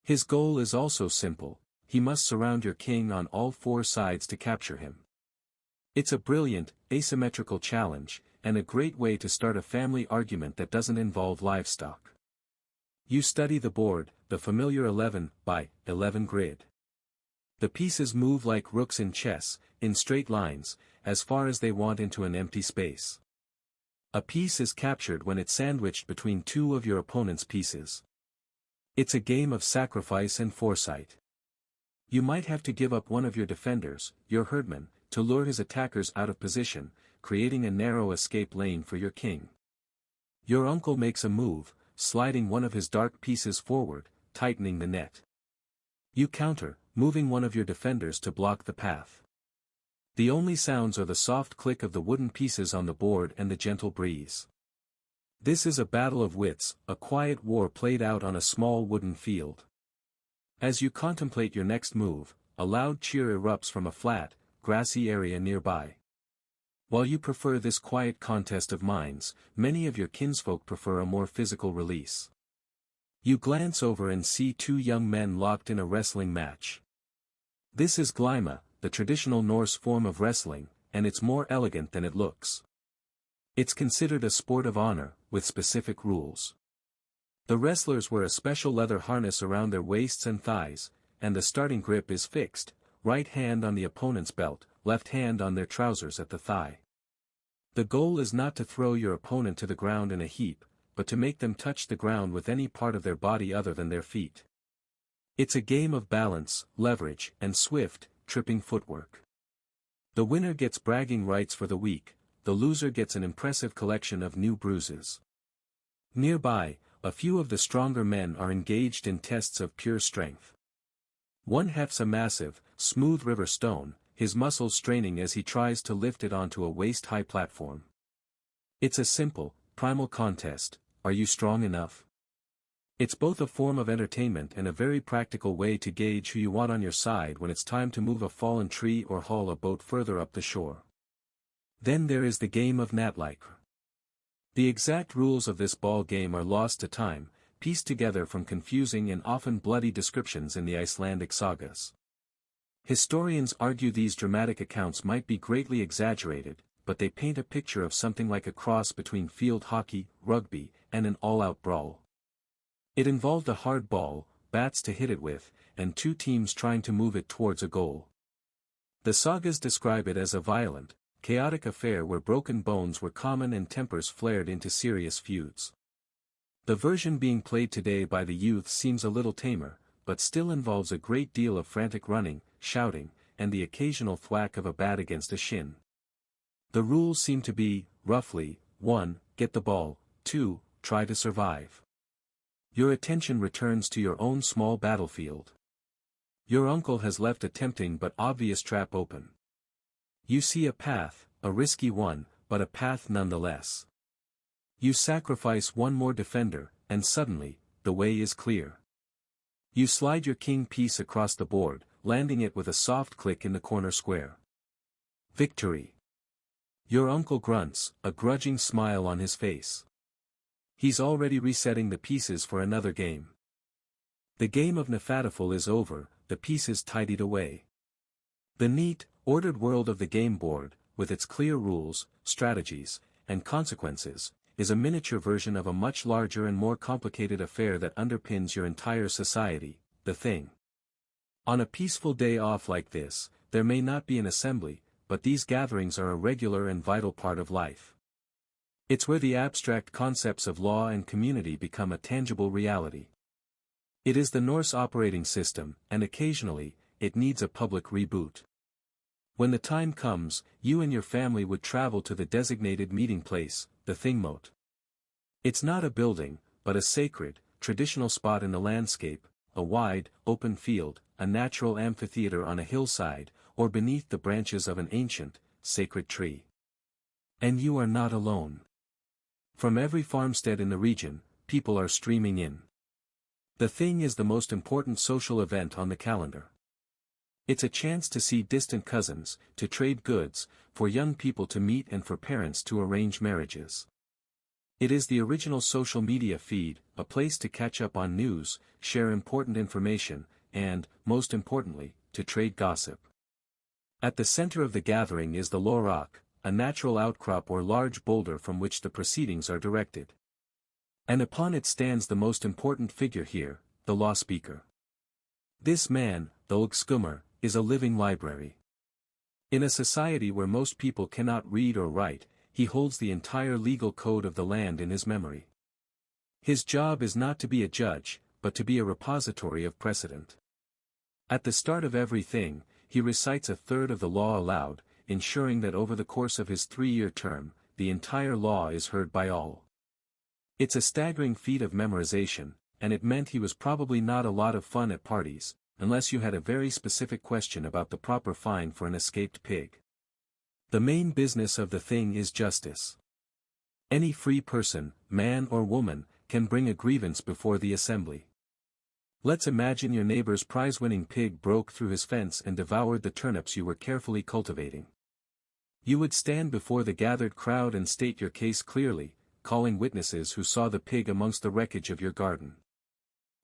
His goal is also simple, he must surround your king on all 4 sides to capture him. It's a brilliant, asymmetrical challenge, and a great way to start a family argument that doesn't involve livestock. You study the board, the familiar 11 by 11 grid. The pieces move like rooks in chess, in straight lines, as far as they want into an empty space. A piece is captured when it's sandwiched between 2 of your opponent's pieces. It's a game of sacrifice and foresight. You might have to give up one of your defenders, your herdman, to lure his attackers out of position, creating a narrow escape lane for your king. Your uncle makes a move, sliding one of his dark pieces forward, tightening the net. You counter, moving one of your defenders to block the path. The only sounds are the soft click of the wooden pieces on the board and the gentle breeze. This is a battle of wits, a quiet war played out on a small wooden field. As you contemplate your next move, a loud cheer erupts from a flat, grassy area nearby. While you prefer this quiet contest of minds, many of your kinsfolk prefer a more physical release. You glance over and see 2 young men locked in a wrestling match. This is Glyma, the traditional Norse form of wrestling, and it's more elegant than it looks. It's considered a sport of honor, with specific rules. The wrestlers wear a special leather harness around their waists and thighs, and the starting grip is fixed, right hand on the opponent's belt, left hand on their trousers at the thigh. The goal is not to throw your opponent to the ground in a heap, but to make them touch the ground with any part of their body other than their feet. It's a game of balance, leverage, and swift, tripping footwork. The winner gets bragging rights for the week, the loser gets an impressive collection of new bruises. Nearby, a few of the stronger men are engaged in tests of pure strength. One hefts a massive, smooth river stone, his muscles straining as he tries to lift it onto a waist-high platform. It's a simple, primal contest: are you strong enough? It's both a form of entertainment and a very practical way to gauge who you want on your side when it's time to move a fallen tree or haul a boat further up the shore. Then there is the game of Hnefatafl. The exact rules of this ball game are lost to time, pieced together from confusing and often bloody descriptions in the Icelandic sagas. Historians argue these dramatic accounts might be greatly exaggerated, but they paint a picture of something like a cross between field hockey, rugby, and an all-out brawl. It involved a hard ball, bats to hit it with, and two teams trying to move it towards a goal. The sagas describe it as a violent, chaotic affair where broken bones were common and tempers flared into serious feuds. The version being played today by the youth seems a little tamer, but still involves a great deal of frantic running, shouting, and the occasional thwack of a bat against a shin. The rules seem to be, roughly, 1. Get the ball, 2. Try to survive. Your attention returns to your own small battlefield. Your uncle has left a tempting but obvious trap open. You see a path, a risky one, but a path nonetheless. You sacrifice one more defender, and suddenly, the way is clear. You slide your king piece across the board, landing it with a soft click in the corner square. Victory. Your uncle grunts, a grudging smile on his face. He's already resetting the pieces for another game. The game of Hnefatafl is over, the pieces tidied away. The neat, ordered world of the game board, with its clear rules, strategies, and consequences, is a miniature version of a much larger and more complicated affair that underpins your entire society, the thing. On a peaceful day off like this, there may not be an assembly, but these gatherings are a regular and vital part of life. It's where the abstract concepts of law and community become a tangible reality. It is the Norse operating system, and occasionally, it needs a public reboot. When the time comes, you and your family would travel to the designated meeting place, the Thingmote. It's not a building, but a sacred, traditional spot in the landscape, a wide, open field, a natural amphitheater on a hillside, or beneath the branches of an ancient, sacred tree. And you are not alone. From every farmstead in the region, people are streaming in. The Thing is the most important social event on the calendar. It's a chance to see distant cousins, to trade goods, for young people to meet and for parents to arrange marriages. It is the original social media feed, a place to catch up on news, share important information, and, most importantly, to trade gossip. At the center of the gathering is the Lorok, a natural outcrop or large boulder from which the proceedings are directed. And upon it stands the most important figure here, the law speaker. This man, the Lgskummer, is a living library. In a society where most people cannot read or write, he holds the entire legal code of the land in his memory. His job is not to be a judge, but to be a repository of precedent. At the start of everything, he recites a third of the law aloud, ensuring that over the course of his 3-year term, the entire law is heard by all. It's a staggering feat of memorization, and it meant he was probably not a lot of fun at parties, unless you had a very specific question about the proper fine for an escaped pig. The main business of the Thing is justice. Any free person, man or woman, can bring a grievance before the assembly. Let's imagine your neighbor's prize-winning pig broke through his fence and devoured the turnips you were carefully cultivating. You would stand before the gathered crowd and state your case clearly, calling witnesses who saw the pig amongst the wreckage of your garden.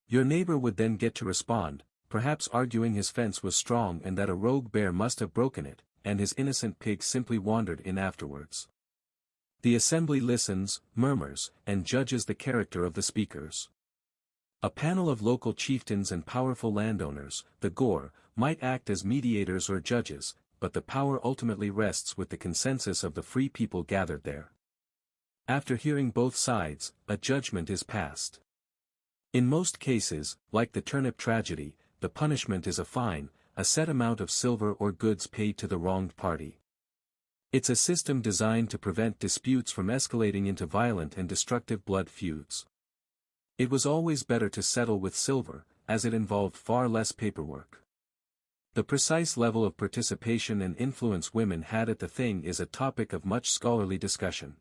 Your neighbor would then get to respond, perhaps arguing his fence was strong and that a rogue bear must have broken it, and his innocent pig simply wandered in afterwards. The assembly listens, murmurs, and judges the character of the speakers. A panel of local chieftains and powerful landowners, the Gore, might act as mediators or judges, but the power ultimately rests with the consensus of the free people gathered there. After hearing both sides, a judgment is passed. In most cases, like the turnip tragedy, the punishment is a fine, a set amount of silver or goods paid to the wronged party. It's a system designed to prevent disputes from escalating into violent and destructive blood feuds. It was always better to settle with silver, as it involved far less paperwork. The precise level of participation and influence women had at the thing is a topic of much scholarly discussion.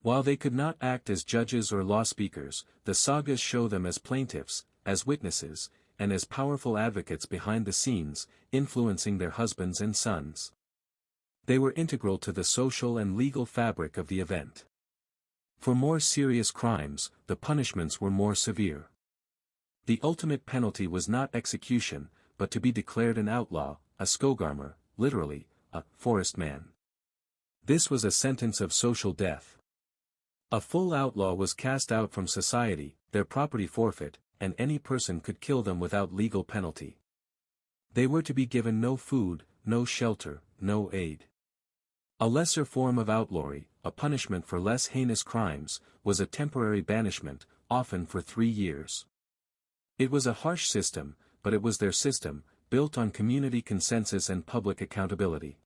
While they could not act as judges or law speakers, the sagas show them as plaintiffs, as witnesses, and as powerful advocates behind the scenes, influencing their husbands and sons. They were integral to the social and legal fabric of the event. For more serious crimes, the punishments were more severe. The ultimate penalty was not execution, but to be declared an outlaw, a skogarmer, literally, a forest man. This was a sentence of social death. A full outlaw was cast out from society, their property forfeit, and any person could kill them without legal penalty. They were to be given no food, no shelter, no aid. A lesser form of outlawry, a punishment for less heinous crimes, was a temporary banishment, often for 3 years. It was a harsh system, but it was their system, built on community consensus and public accountability.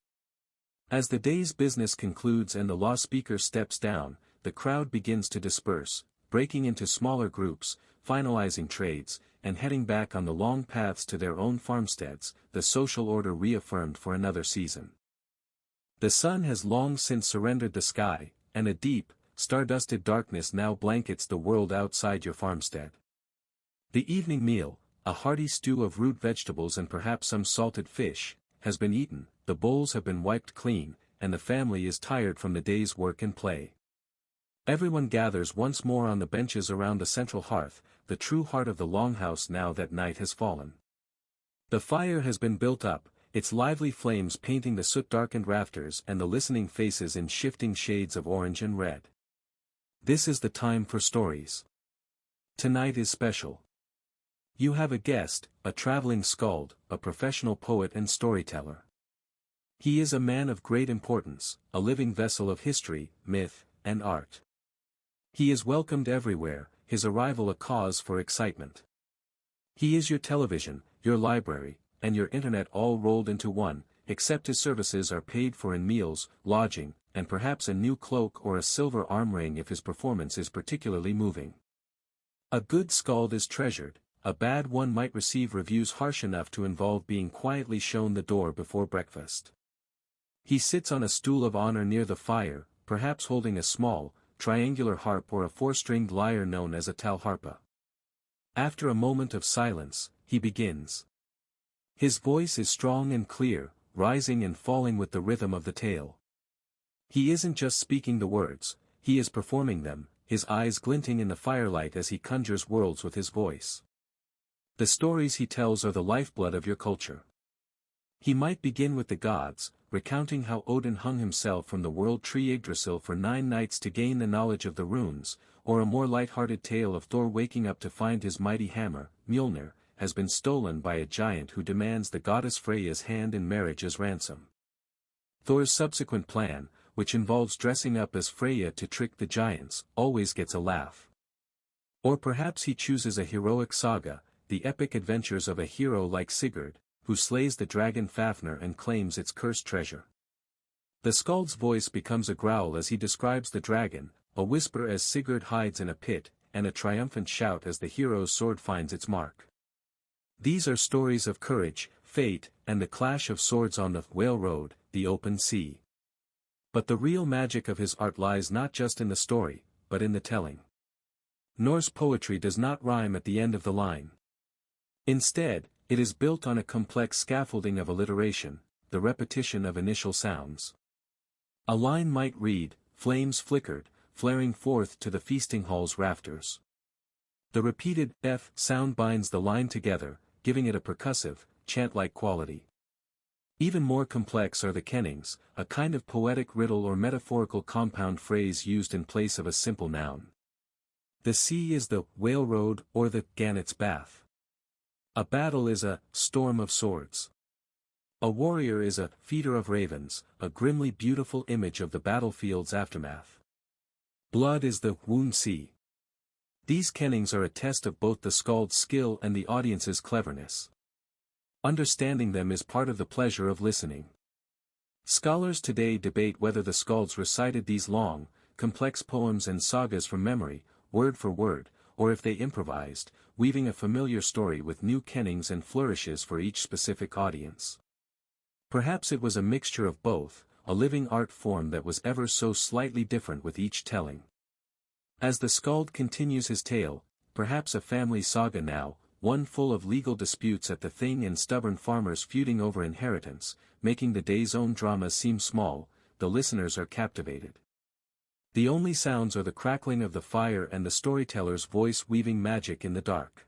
As the day's business concludes and the law speaker steps down, the crowd begins to disperse, breaking into smaller groups, finalizing trades, and heading back on the long paths to their own farmsteads, the social order reaffirmed for another season. The sun has long since surrendered the sky, and a deep, star-dusted darkness now blankets the world outside your farmstead. The evening meal, a hearty stew of root vegetables and perhaps some salted fish, has been eaten, the bowls have been wiped clean, and the family is tired from the day's work and play. Everyone gathers once more on the benches around the central hearth, the true heart of the Longhouse now that night has fallen. The fire has been built up, its lively flames painting the soot-darkened rafters and the listening faces in shifting shades of orange and red. This is the time for stories. Tonight is special. You have a guest, a traveling skald, a professional poet and storyteller. He is a man of great importance, a living vessel of history, myth, and art. He is welcomed everywhere, his arrival a cause for excitement. He is your television, your library, and your internet all rolled into one, except his services are paid for in meals, lodging, and perhaps a new cloak or a silver arm ring if his performance is particularly moving. A good skald is treasured, a bad one might receive reviews harsh enough to involve being quietly shown the door before breakfast. He sits on a stool of honor near the fire, perhaps holding a small, triangular harp or a 4-stringed lyre known as a talharpa. After a moment of silence, he begins. His voice is strong and clear, rising and falling with the rhythm of the tale. He isn't just speaking the words, he is performing them, his eyes glinting in the firelight as he conjures worlds with his voice. The stories he tells are the lifeblood of your culture. He might begin with the gods, recounting how Odin hung himself from the world tree Yggdrasil for 9 nights to gain the knowledge of the runes, or a more light-hearted tale of Thor waking up to find his mighty hammer, Mjolnir, has been stolen by a giant who demands the goddess Freyja's hand in marriage as ransom. Thor's subsequent plan, which involves dressing up as Freyja to trick the giants, always gets a laugh. Or perhaps he chooses a heroic saga, the epic adventures of a hero like Sigurd, who slays the dragon Fafnir and claims its cursed treasure. The skald's voice becomes a growl as he describes the dragon, a whisper as Sigurd hides in a pit, and a triumphant shout as the hero's sword finds its mark. These are stories of courage, fate, and the clash of swords on the Whale Road, the open sea. But the real magic of his art lies not just in the story, but in the telling. Norse poetry does not rhyme at the end of the line. Instead, it is built on a complex scaffolding of alliteration, the repetition of initial sounds. A line might read, "Flames flickered, flaring forth to the feasting hall's rafters." The repeated F sound binds the line together, giving it a percussive, chant-like quality. Even more complex are the kennings, a kind of poetic riddle or metaphorical compound phrase used in place of a simple noun. The sea is the whale road or the gannet's bath. A battle is a storm of swords. A warrior is a feeder of ravens, a grimly beautiful image of the battlefield's aftermath. Blood is the wound sea. These kennings are a test of both the skald's skill and the audience's cleverness. Understanding them is part of the pleasure of listening. Scholars today debate whether the skalds recited these long, complex poems and sagas from memory, word for word, or if they improvised, weaving a familiar story with new kennings and flourishes for each specific audience. Perhaps it was a mixture of both, a living art form that was ever so slightly different with each telling. As the skald continues his tale, perhaps a family saga now, one full of legal disputes at the thing and stubborn farmers feuding over inheritance, making the day's own drama seem small, the listeners are captivated. The only sounds are the crackling of the fire and the storyteller's voice weaving magic in the dark.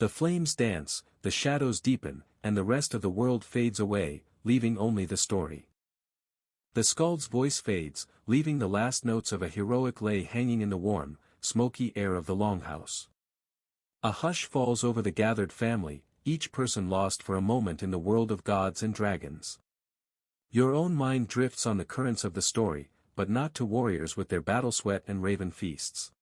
The flames dance, the shadows deepen, and the rest of the world fades away, leaving only the story. The skald's voice fades, leaving the last notes of a heroic lay hanging in the warm, smoky air of the Longhouse. A hush falls over the gathered family, each person lost for a moment in the world of gods and dragons. Your own mind drifts on the currents of the story, but not to warriors with their battle sweat and raven feasts.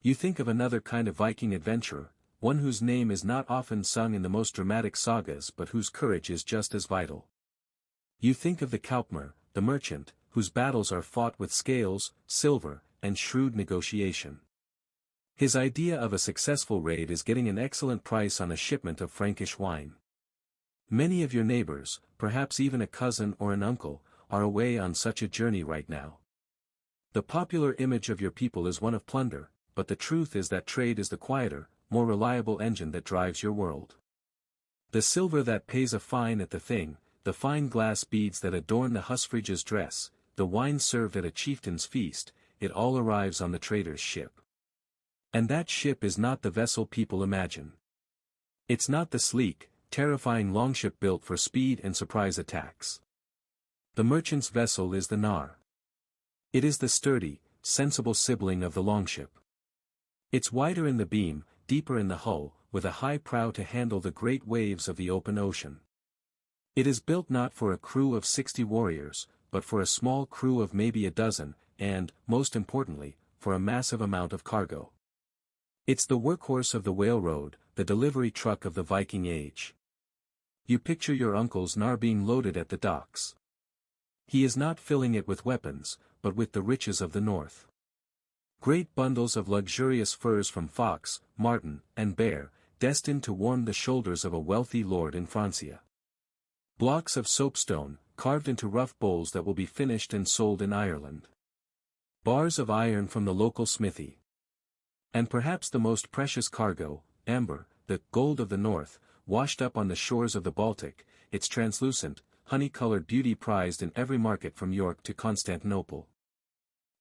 You think of another kind of Viking adventurer, one whose name is not often sung in the most dramatic sagas but whose courage is just as vital. You think of the Kaupmer, the merchant, whose battles are fought with scales, silver, and shrewd negotiation. His idea of a successful raid is getting an excellent price on a shipment of Frankish wine. Many of your neighbors, perhaps even a cousin or an uncle, are away on such a journey right now. The popular image of your people is one of plunder, but the truth is that trade is the quieter, more reliable engine that drives your world. The silver that pays a fine at the thing, the fine glass beads that adorn the Husfridge's dress, the wine served at a chieftain's feast, it all arrives on the trader's ship. And that ship is not the vessel people imagine. It's not the sleek, terrifying longship built for speed and surprise attacks. The merchant's vessel is the Nar. It is the sturdy, sensible sibling of the longship. It's wider in the beam, deeper in the hull, with a high prow to handle the great waves of the open ocean. It is built not for a crew of 60 warriors, but for a small crew of maybe a dozen, and, most importantly, for a massive amount of cargo. It's the workhorse of the whale road, the delivery truck of the Viking age. You picture your uncle's Nar being loaded at the docks. He is not filling it with weapons, but with the riches of the north. Great bundles of luxurious furs from fox, marten, and bear, destined to warm the shoulders of a wealthy lord in Francia. Blocks of soapstone, carved into rough bowls that will be finished and sold in Ireland. Bars of iron from the local smithy. And perhaps the most precious cargo, amber, the gold of the north, washed up on the shores of the Baltic, its translucent, honey-colored beauty prized in every market from York to Constantinople.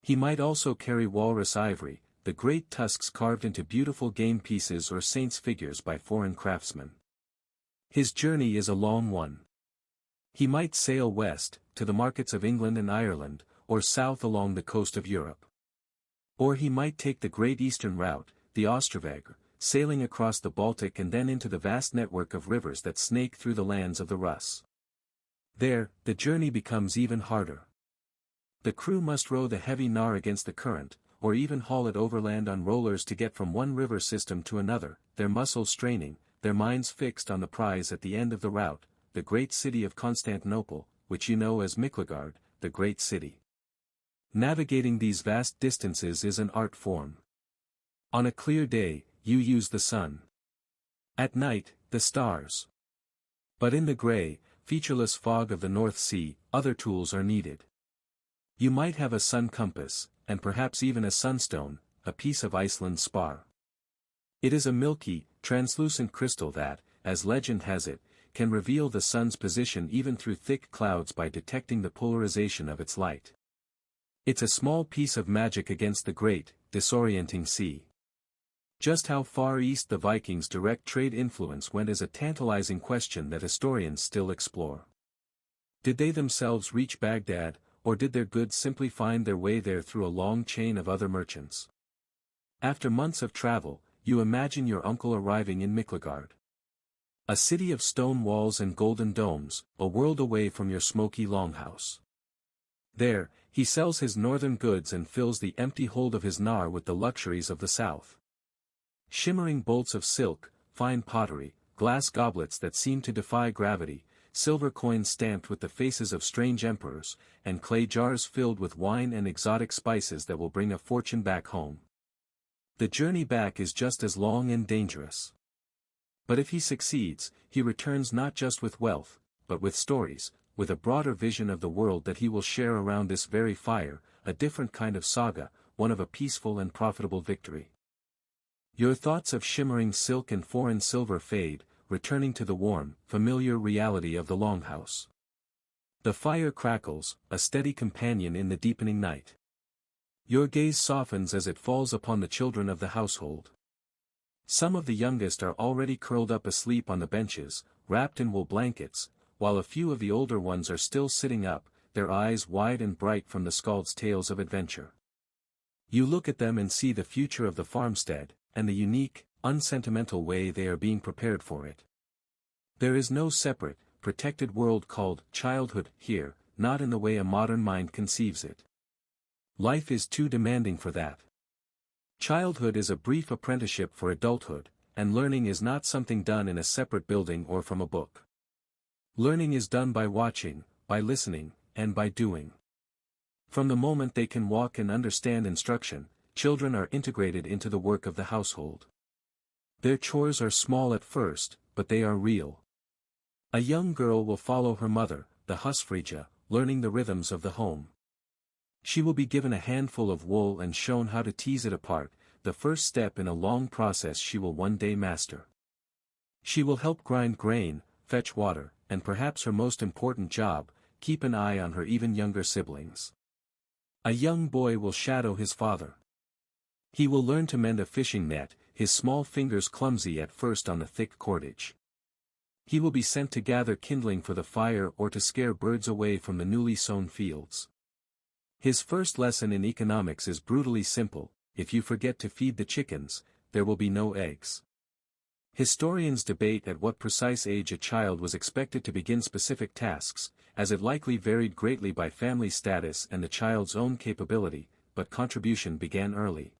He might also carry walrus ivory, the great tusks carved into beautiful game pieces or saints' figures by foreign craftsmen. His journey is a long one. He might sail west, to the markets of England and Ireland, or south along the coast of Europe. Or he might take the great eastern route, the Ostroveg, sailing across the Baltic and then into the vast network of rivers that snake through the lands of the Rus. There, the journey becomes even harder. The crew must row the heavy Nar against the current, or even haul it overland on rollers to get from one river system to another, their muscles straining, their minds fixed on the prize at the end of the route, the great city of Constantinople, which you know as Miklagard, the great city. Navigating these vast distances is an art form. On a clear day, you use the sun. At night, the stars. But in the grey, featureless fog of the North Sea, other tools are needed. You might have a sun compass, and perhaps even a sunstone, a piece of Iceland's spar. It is a milky, translucent crystal that, as legend has it, can reveal the sun's position even through thick clouds by detecting the polarization of its light. It's a small piece of magic against the great, disorienting sea. Just how far east the Vikings' direct trade influence went is a tantalizing question that historians still explore. Did they themselves reach Baghdad, or did their goods simply find their way there through a long chain of other merchants? After months of travel, you imagine your uncle arriving in Miklagard. A city of stone walls and golden domes, a world away from your smoky longhouse. There, he sells his northern goods and fills the empty hold of his Nar with the luxuries of the south. Shimmering bolts of silk, fine pottery, glass goblets that seem to defy gravity, silver coins stamped with the faces of strange emperors, and clay jars filled with wine and exotic spices that will bring a fortune back home. The journey back is just as long and dangerous. But if he succeeds, he returns not just with wealth, but with stories, with a broader vision of the world that he will share around this very fire, a different kind of saga, one of a peaceful and profitable victory. Your thoughts of shimmering silk and foreign silver fade, returning to the warm, familiar reality of the Longhouse. The fire crackles, a steady companion in the deepening night. Your gaze softens as it falls upon the children of the household. Some of the youngest are already curled up asleep on the benches, wrapped in wool blankets, while a few of the older ones are still sitting up, their eyes wide and bright from the skald's tales of adventure. You look at them and see the future of the farmstead, and the unique, unsentimental way they are being prepared for it. There is no separate, protected world called childhood here, not in the way a modern mind conceives it. Life is too demanding for that. Childhood is a brief apprenticeship for adulthood, and learning is not something done in a separate building or from a book. Learning is done by watching, by listening, and by doing. From the moment they can walk and understand instruction, children are integrated into the work of the household. Their chores are small at first, but they are real. A young girl will follow her mother, the husfrija, learning the rhythms of the home. She will be given a handful of wool and shown how to tease it apart, the first step in a long process she will one day master. She will help grind grain, fetch water, and perhaps her most important job, keep an eye on her even younger siblings. A young boy will shadow his father. He will learn to mend a fishing net, his small fingers clumsy at first on the thick cordage. He will be sent to gather kindling for the fire or to scare birds away from the newly sown fields. His first lesson in economics is brutally simple: if you forget to feed the chickens, there will be no eggs. Historians debate at what precise age a child was expected to begin specific tasks, as it likely varied greatly by family status and the child's own capability, but contribution began early.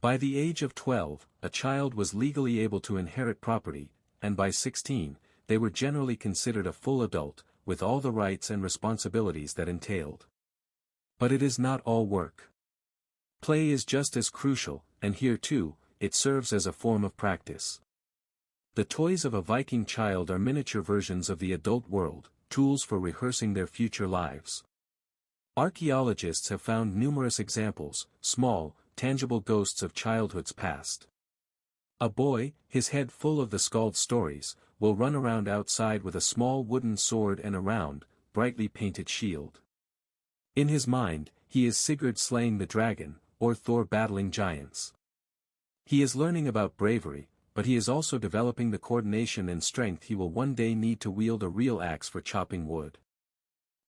By the age of 12, a child was legally able to inherit property, and by 16, they were generally considered a full adult, with all the rights and responsibilities that entailed. But it is not all work. Play is just as crucial, and here too, it serves as a form of practice. The toys of a Viking child are miniature versions of the adult world, tools for rehearsing their future lives. Archaeologists have found numerous examples, small, tangible ghosts of childhood's past. A boy, his head full of the skald's stories, will run around outside with a small wooden sword and a round, brightly painted shield. In his mind, he is Sigurd slaying the dragon, or Thor battling giants. He is learning about bravery, but he is also developing the coordination and strength he will one day need to wield a real axe for chopping wood.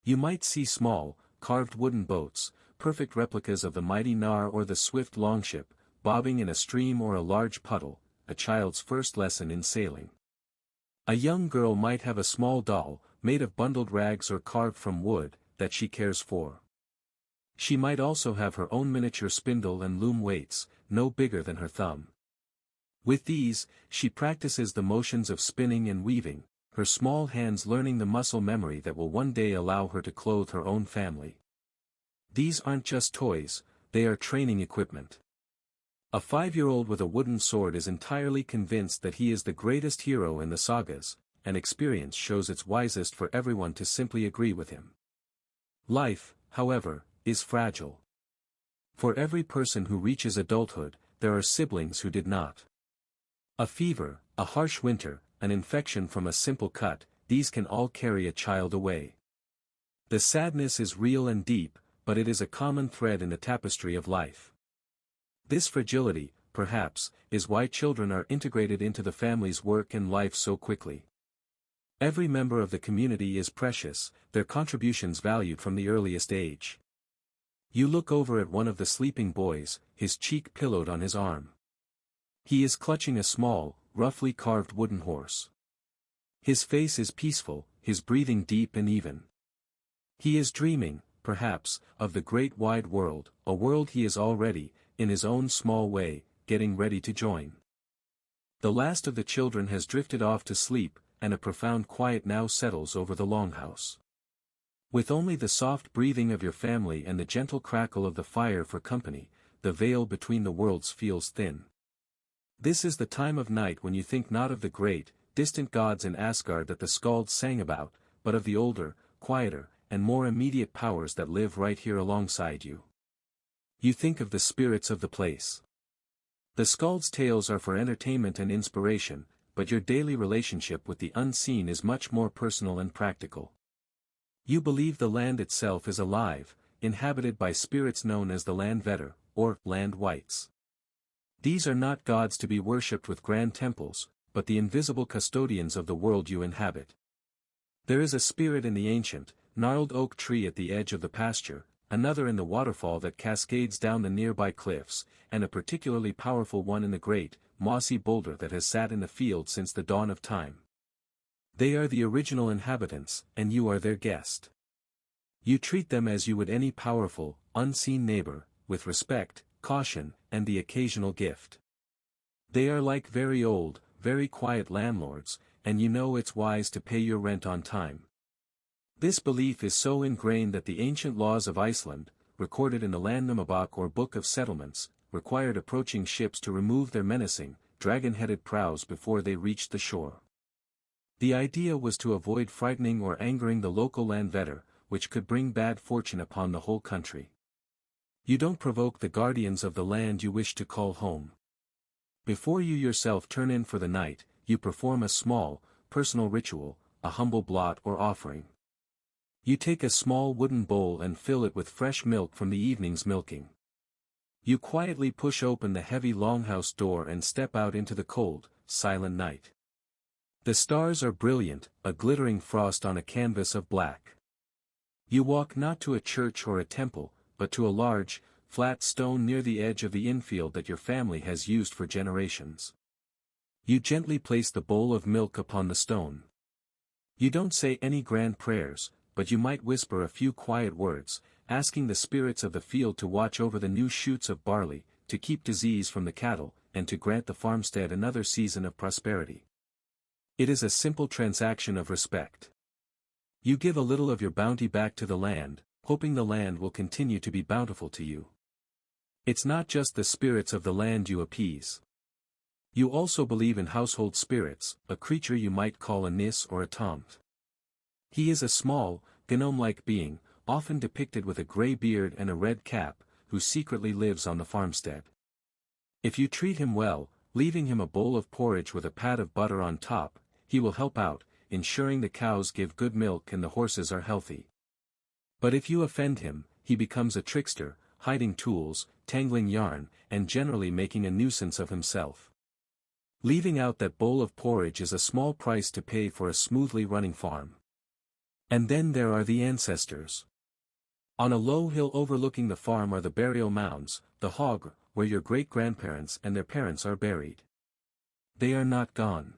You might see small, carved wooden boats, perfect replicas of the mighty Nar or the swift longship, bobbing in a stream or a large puddle, a child's first lesson in sailing. A young girl might have a small doll, made of bundled rags or carved from wood, that she cares for. She might also have her own miniature spindle and loom weights, no bigger than her thumb. With these, she practices the motions of spinning and weaving, her small hands learning the muscle memory that will one day allow her to clothe her own family. These aren't just toys, they are training equipment. A 5-year-old with a wooden sword is entirely convinced that he is the greatest hero in the sagas, and experience shows it's wisest for everyone to simply agree with him. Life, however, is fragile. For every person who reaches adulthood, there are siblings who did not. A fever, a harsh winter, an infection from a simple cut, these can all carry a child away. The sadness is real and deep, but it is a common thread in the tapestry of life. This fragility, perhaps, is why children are integrated into the family's work and life so quickly. Every member of the community is precious, their contributions valued from the earliest age. You look over at one of the sleeping boys, his cheek pillowed on his arm. He is clutching a small, roughly carved wooden horse. His face is peaceful, his breathing deep and even. He is dreaming, perhaps, of the great wide world, a world he is already, in his own small way, getting ready to join. The last of the children has drifted off to sleep, and a profound quiet now settles over the Longhouse. With only the soft breathing of your family and the gentle crackle of the fire for company, the veil between the worlds feels thin. This is the time of night when you think not of the great, distant gods in Asgard that the skalds sang about, but of the older, quieter, and more immediate powers that live right here alongside you. You think of the spirits of the place. The skalds' tales are for entertainment and inspiration, but your daily relationship with the unseen is much more personal and practical. You believe the land itself is alive, inhabited by spirits known as the Landvetter, or land wights. These are not gods to be worshipped with grand temples, but the invisible custodians of the world you inhabit. There is a spirit in the ancient, gnarled oak tree at the edge of the pasture, another in the waterfall that cascades down the nearby cliffs, and a particularly powerful one in the great, mossy boulder that has sat in the field since the dawn of time. They are the original inhabitants, and you are their guest. You treat them as you would any powerful, unseen neighbor, with respect, caution, and the occasional gift. They are like very old, very quiet landlords, and you know it's wise to pay your rent on time. This belief is so ingrained that the ancient laws of Iceland, recorded in the Landnámabók or Book of Settlements, required approaching ships to remove their menacing, dragon-headed prows before they reached the shore. The idea was to avoid frightening or angering the local Landvetter, which could bring bad fortune upon the whole country. You don't provoke the guardians of the land you wish to call home. Before you yourself turn in for the night, you perform a small, personal ritual, a humble blot or offering. You take a small wooden bowl and fill it with fresh milk from the evening's milking. You quietly push open the heavy longhouse door and step out into the cold, silent night. The stars are brilliant, a glittering frost on a canvas of black. You walk not to a church or a temple, but to a large, flat stone near the edge of the infield that your family has used for generations. You gently place the bowl of milk upon the stone. You don't say any grand prayers, but you might whisper a few quiet words, asking the spirits of the field to watch over the new shoots of barley, to keep disease from the cattle, and to grant the farmstead another season of prosperity. It is a simple transaction of respect. You give a little of your bounty back to the land, hoping the land will continue to be bountiful to you. It's not just the spirits of the land you appease. You also believe in household spirits, a creature you might call a nis or a tomt. He is a small, gnome-like being, often depicted with a gray beard and a red cap, who secretly lives on the farmstead. If you treat him well, leaving him a bowl of porridge with a pat of butter on top, he will help out, ensuring the cows give good milk and the horses are healthy. But if you offend him, he becomes a trickster, hiding tools, tangling yarn, and generally making a nuisance of himself. Leaving out that bowl of porridge is a small price to pay for a smoothly running farm. And then there are the ancestors. On a low hill overlooking the farm are the burial mounds, the hogr, where your great-grandparents and their parents are buried. They are not gone.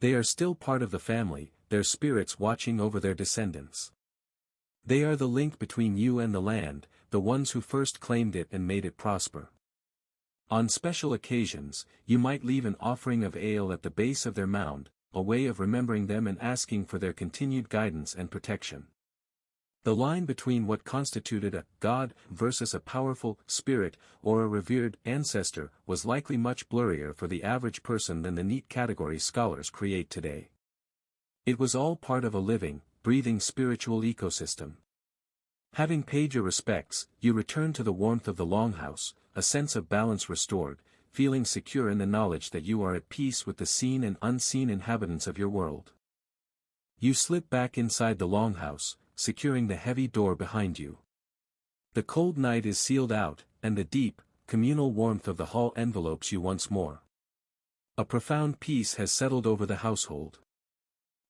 They are still part of the family, their spirits watching over their descendants. They are the link between you and the land, the ones who first claimed it and made it prosper. On special occasions, you might leave an offering of ale at the base of their mound, a way of remembering them and asking for their continued guidance and protection. The line between what constituted a god versus a powerful spirit or a revered ancestor was likely much blurrier for the average person than the neat categories scholars create today. It was all part of a living, breathing spiritual ecosystem. Having paid your respects, you return to the warmth of the Longhouse, a sense of balance restored, feeling secure in the knowledge that you are at peace with the seen and unseen inhabitants of your world. You slip back inside the Longhouse, securing the heavy door behind you. The cold night is sealed out, and the deep, communal warmth of the hall envelopes you once more. A profound peace has settled over the household.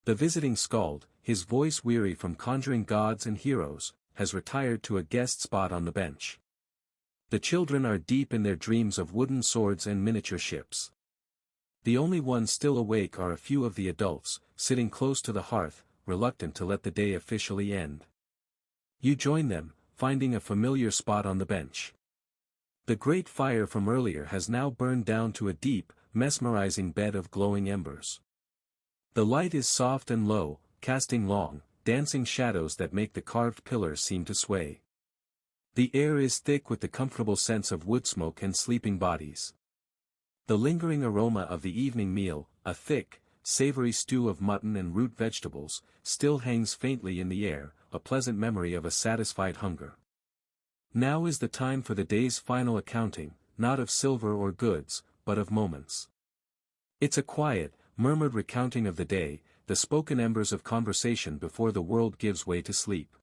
The visiting skald, his voice weary from conjuring gods and heroes, has retired to a guest spot on the bench. The children are deep in their dreams of wooden swords and miniature ships. The only ones still awake are a few of the adults, sitting close to the hearth, reluctant to let the day officially end. You join them, finding a familiar spot on the bench. The great fire from earlier has now burned down to a deep, mesmerizing bed of glowing embers. The light is soft and low, casting long, dancing shadows that make the carved pillars seem to sway. The air is thick with the comfortable sense of wood smoke and sleeping bodies. The lingering aroma of the evening meal, a thick, savory stew of mutton and root vegetables, still hangs faintly in the air, a pleasant memory of a satisfied hunger. Now is the time for the day's final accounting, not of silver or goods, but of moments. It's a quiet, murmured recounting of the day, the spoken embers of conversation before the world gives way to sleep.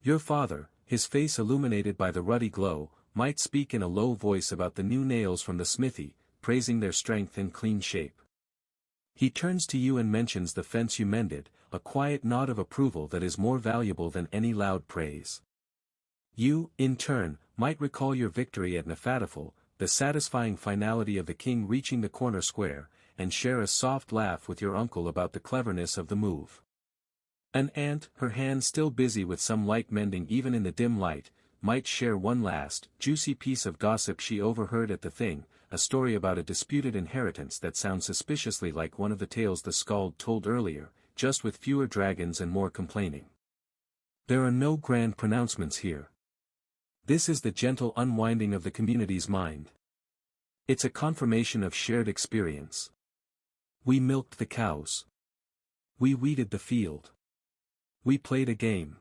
Your father, his face illuminated by the ruddy glow, might speak in a low voice about the new nails from the smithy, praising their strength and clean shape. He turns to you and mentions the fence you mended, a quiet nod of approval that is more valuable than any loud praise. You, in turn, might recall your victory at Hnefatafl, the satisfying finality of the king reaching the corner square, and share a soft laugh with your uncle about the cleverness of the move. An aunt, her hands still busy with some light mending even in the dim light, might share one last, juicy piece of gossip she overheard at the thing, a story about a disputed inheritance that sounds suspiciously like one of the tales the skald told earlier, just with fewer dragons and more complaining. There are no grand pronouncements here. This is the gentle unwinding of the community's mind. It's a confirmation of shared experience. We milked the cows. We weeded the field. We played a game.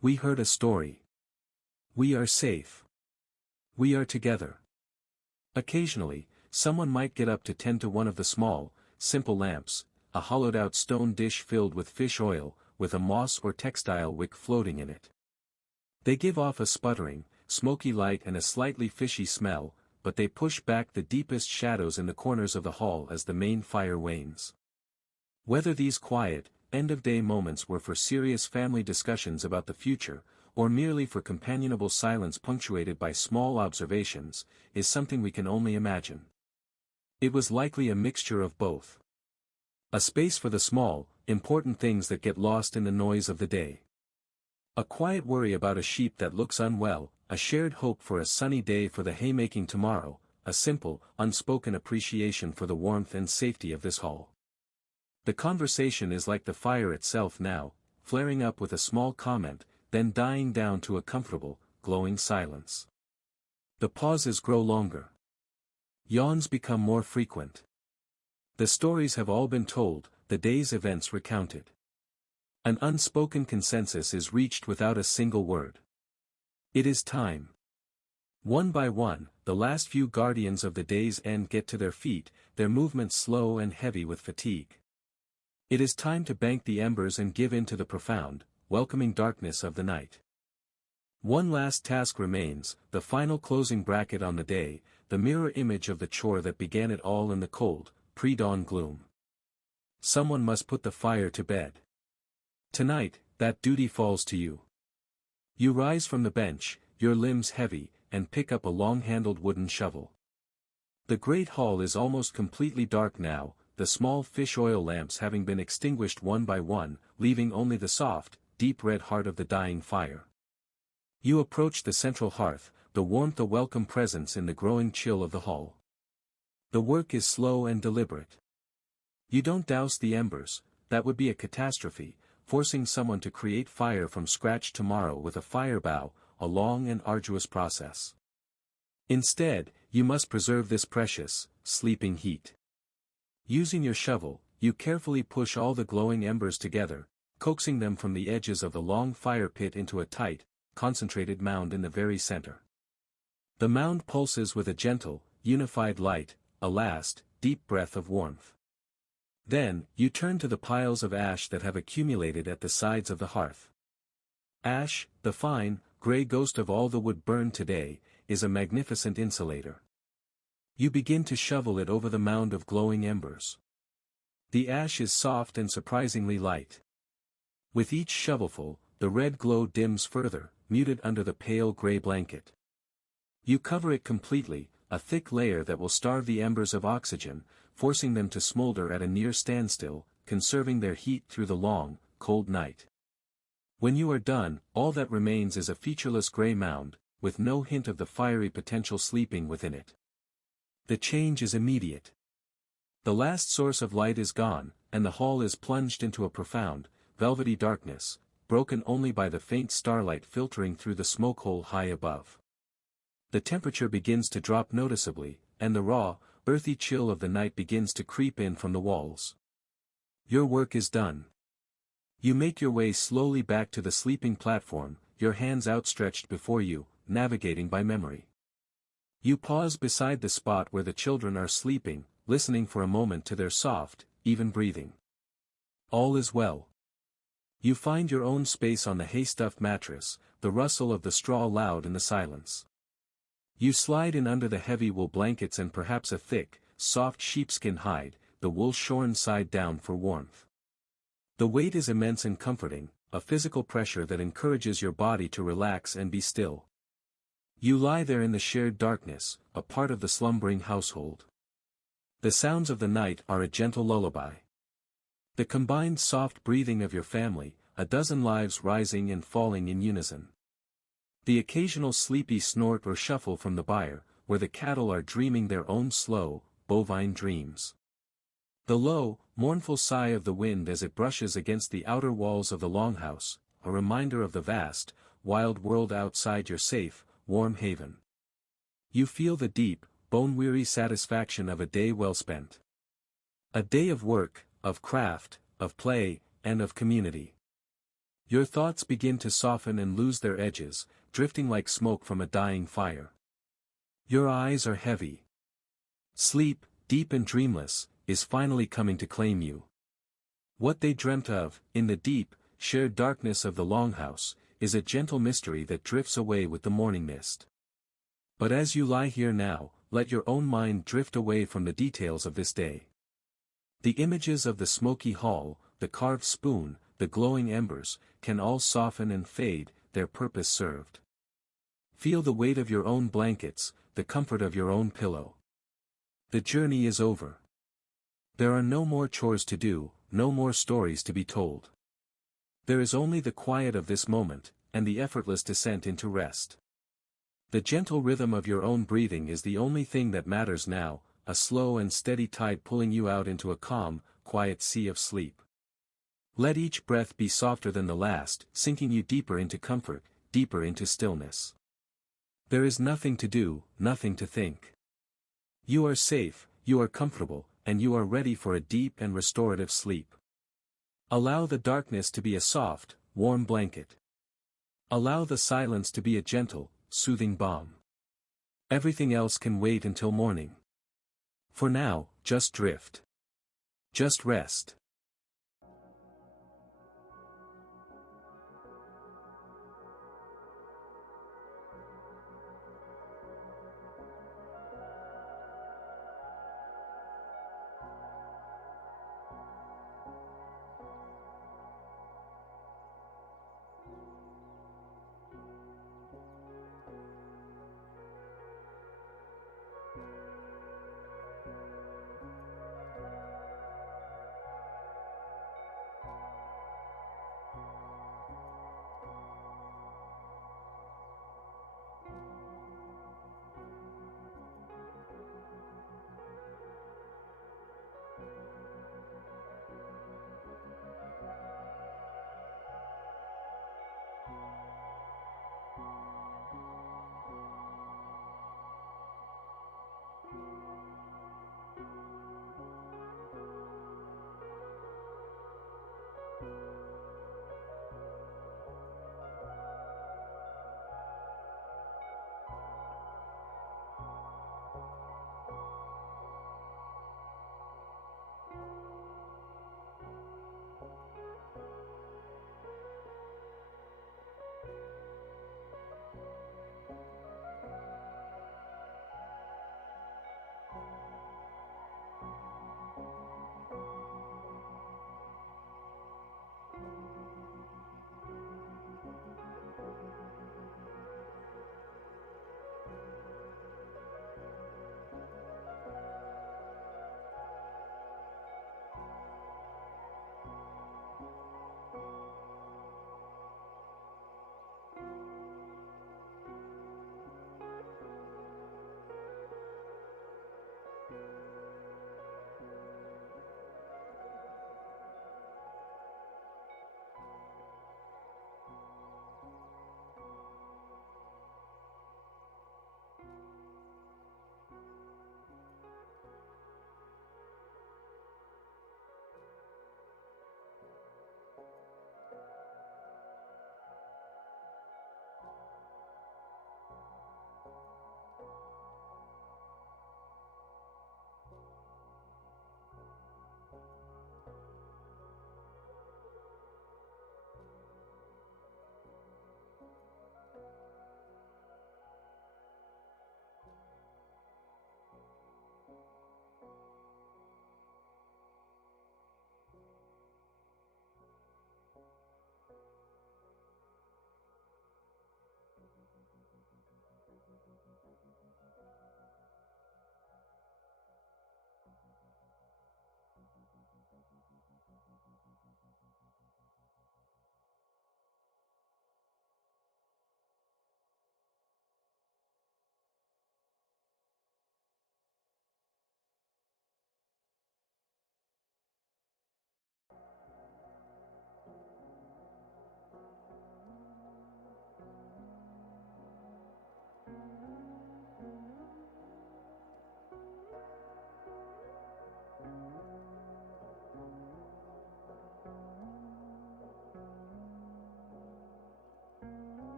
We heard a story. We are safe. We are together. Occasionally, someone might get up to tend to one of the small, simple lamps, a hollowed-out stone dish filled with fish oil, with a moss or textile wick floating in it. They give off a sputtering, smoky light and a slightly fishy smell, but they push back the deepest shadows in the corners of the hall as the main fire wanes. Whether these quiet, end-of-day moments were for serious family discussions about the future, or merely for companionable silence punctuated by small observations, is something we can only imagine. It was likely a mixture of both. A space for the small, important things that get lost in the noise of the day. A quiet worry about a sheep that looks unwell, a shared hope for a sunny day for the haymaking tomorrow, a simple, unspoken appreciation for the warmth and safety of this hall. The conversation is like the fire itself now, flaring up with a small comment, then dying down to a comfortable, glowing silence. The pauses grow longer. Yawns become more frequent. The stories have all been told, the day's events recounted. An unspoken consensus is reached without a single word. It is time. One by one, the last few guardians of the day's end get to their feet, their movements slow and heavy with fatigue. It is time to bank the embers and give in to the profound, welcoming darkness of the night. One last task remains, the final closing bracket on the day, the mirror image of the chore that began it all in the cold, pre-dawn gloom. Someone must put the fire to bed. Tonight, that duty falls to you. You rise from the bench, your limbs heavy, and pick up a long-handled wooden shovel. The great hall is almost completely dark now, the small fish oil lamps having been extinguished one by one, leaving only the soft, deep red heart of the dying fire. You approach the central hearth, the warmth a welcome presence in the growing chill of the hall. The work is slow and deliberate. You don't douse the embers, that would be a catastrophe, forcing someone to create fire from scratch tomorrow with a fire bow, a long and arduous process. Instead, you must preserve this precious, sleeping heat. Using your shovel, you carefully push all the glowing embers together, coaxing them from the edges of the long fire pit into a tight, concentrated mound in the very center. The mound pulses with a gentle, unified light, a last, deep breath of warmth. Then, you turn to the piles of ash that have accumulated at the sides of the hearth. Ash, the fine, gray ghost of all the wood burned today, is a magnificent insulator. You begin to shovel it over the mound of glowing embers. The ash is soft and surprisingly light. With each shovelful, the red glow dims further, muted under the pale gray blanket. You cover it completely, a thick layer that will starve the embers of oxygen, forcing them to smolder at a near standstill, conserving their heat through the long, cold night. When you are done, all that remains is a featureless gray mound, with no hint of the fiery potential sleeping within it. The change is immediate. The last source of light is gone, and the hall is plunged into a profound, velvety darkness, broken only by the faint starlight filtering through the smoke hole high above. The temperature begins to drop noticeably, and the raw, earthy chill of the night begins to creep in from the walls. Your work is done. You make your way slowly back to the sleeping platform, your hands outstretched before you, navigating by memory. You pause beside the spot where the children are sleeping, listening for a moment to their soft, even breathing. All is well. You find your own space on the hay-stuffed mattress, the rustle of the straw loud in the silence. You slide in under the heavy wool blankets and perhaps a thick, soft sheepskin hide, the wool shorn side down for warmth. The weight is immense and comforting, a physical pressure that encourages your body to relax and be still. You lie there in the shared darkness, a part of the slumbering household. The sounds of the night are a gentle lullaby. The combined soft breathing of your family, a dozen lives rising and falling in unison. The occasional sleepy snort or shuffle from the byre, where the cattle are dreaming their own slow, bovine dreams. The low, mournful sigh of the wind as it brushes against the outer walls of the Longhouse, a reminder of the vast, wild world outside your safe, warm haven. You feel the deep, bone-weary satisfaction of a day well spent. A day of work, of craft, of play, and of community. Your thoughts begin to soften and lose their edges, drifting like smoke from a dying fire. Your eyes are heavy. Sleep, deep and dreamless, is finally coming to claim you. What they dreamt of, in the deep, shared darkness of the Longhouse, is a gentle mystery that drifts away with the morning mist. But as you lie here now, let your own mind drift away from the details of this day. The images of the smoky hall, the carved spoon, the glowing embers, can all soften and fade, their purpose served. Feel the weight of your own blankets, the comfort of your own pillow. The journey is over. There are no more chores to do, no more stories to be told. There is only the quiet of this moment, and the effortless descent into rest. The gentle rhythm of your own breathing is the only thing that matters now, a slow and steady tide pulling you out into a calm, quiet sea of sleep. Let each breath be softer than the last, sinking you deeper into comfort, deeper into stillness. There is nothing to do, nothing to think. You are safe, you are comfortable, and you are ready for a deep and restorative sleep. Allow the darkness to be a soft, warm blanket. Allow the silence to be a gentle, soothing balm. Everything else can wait until morning. For now, just drift. Just rest.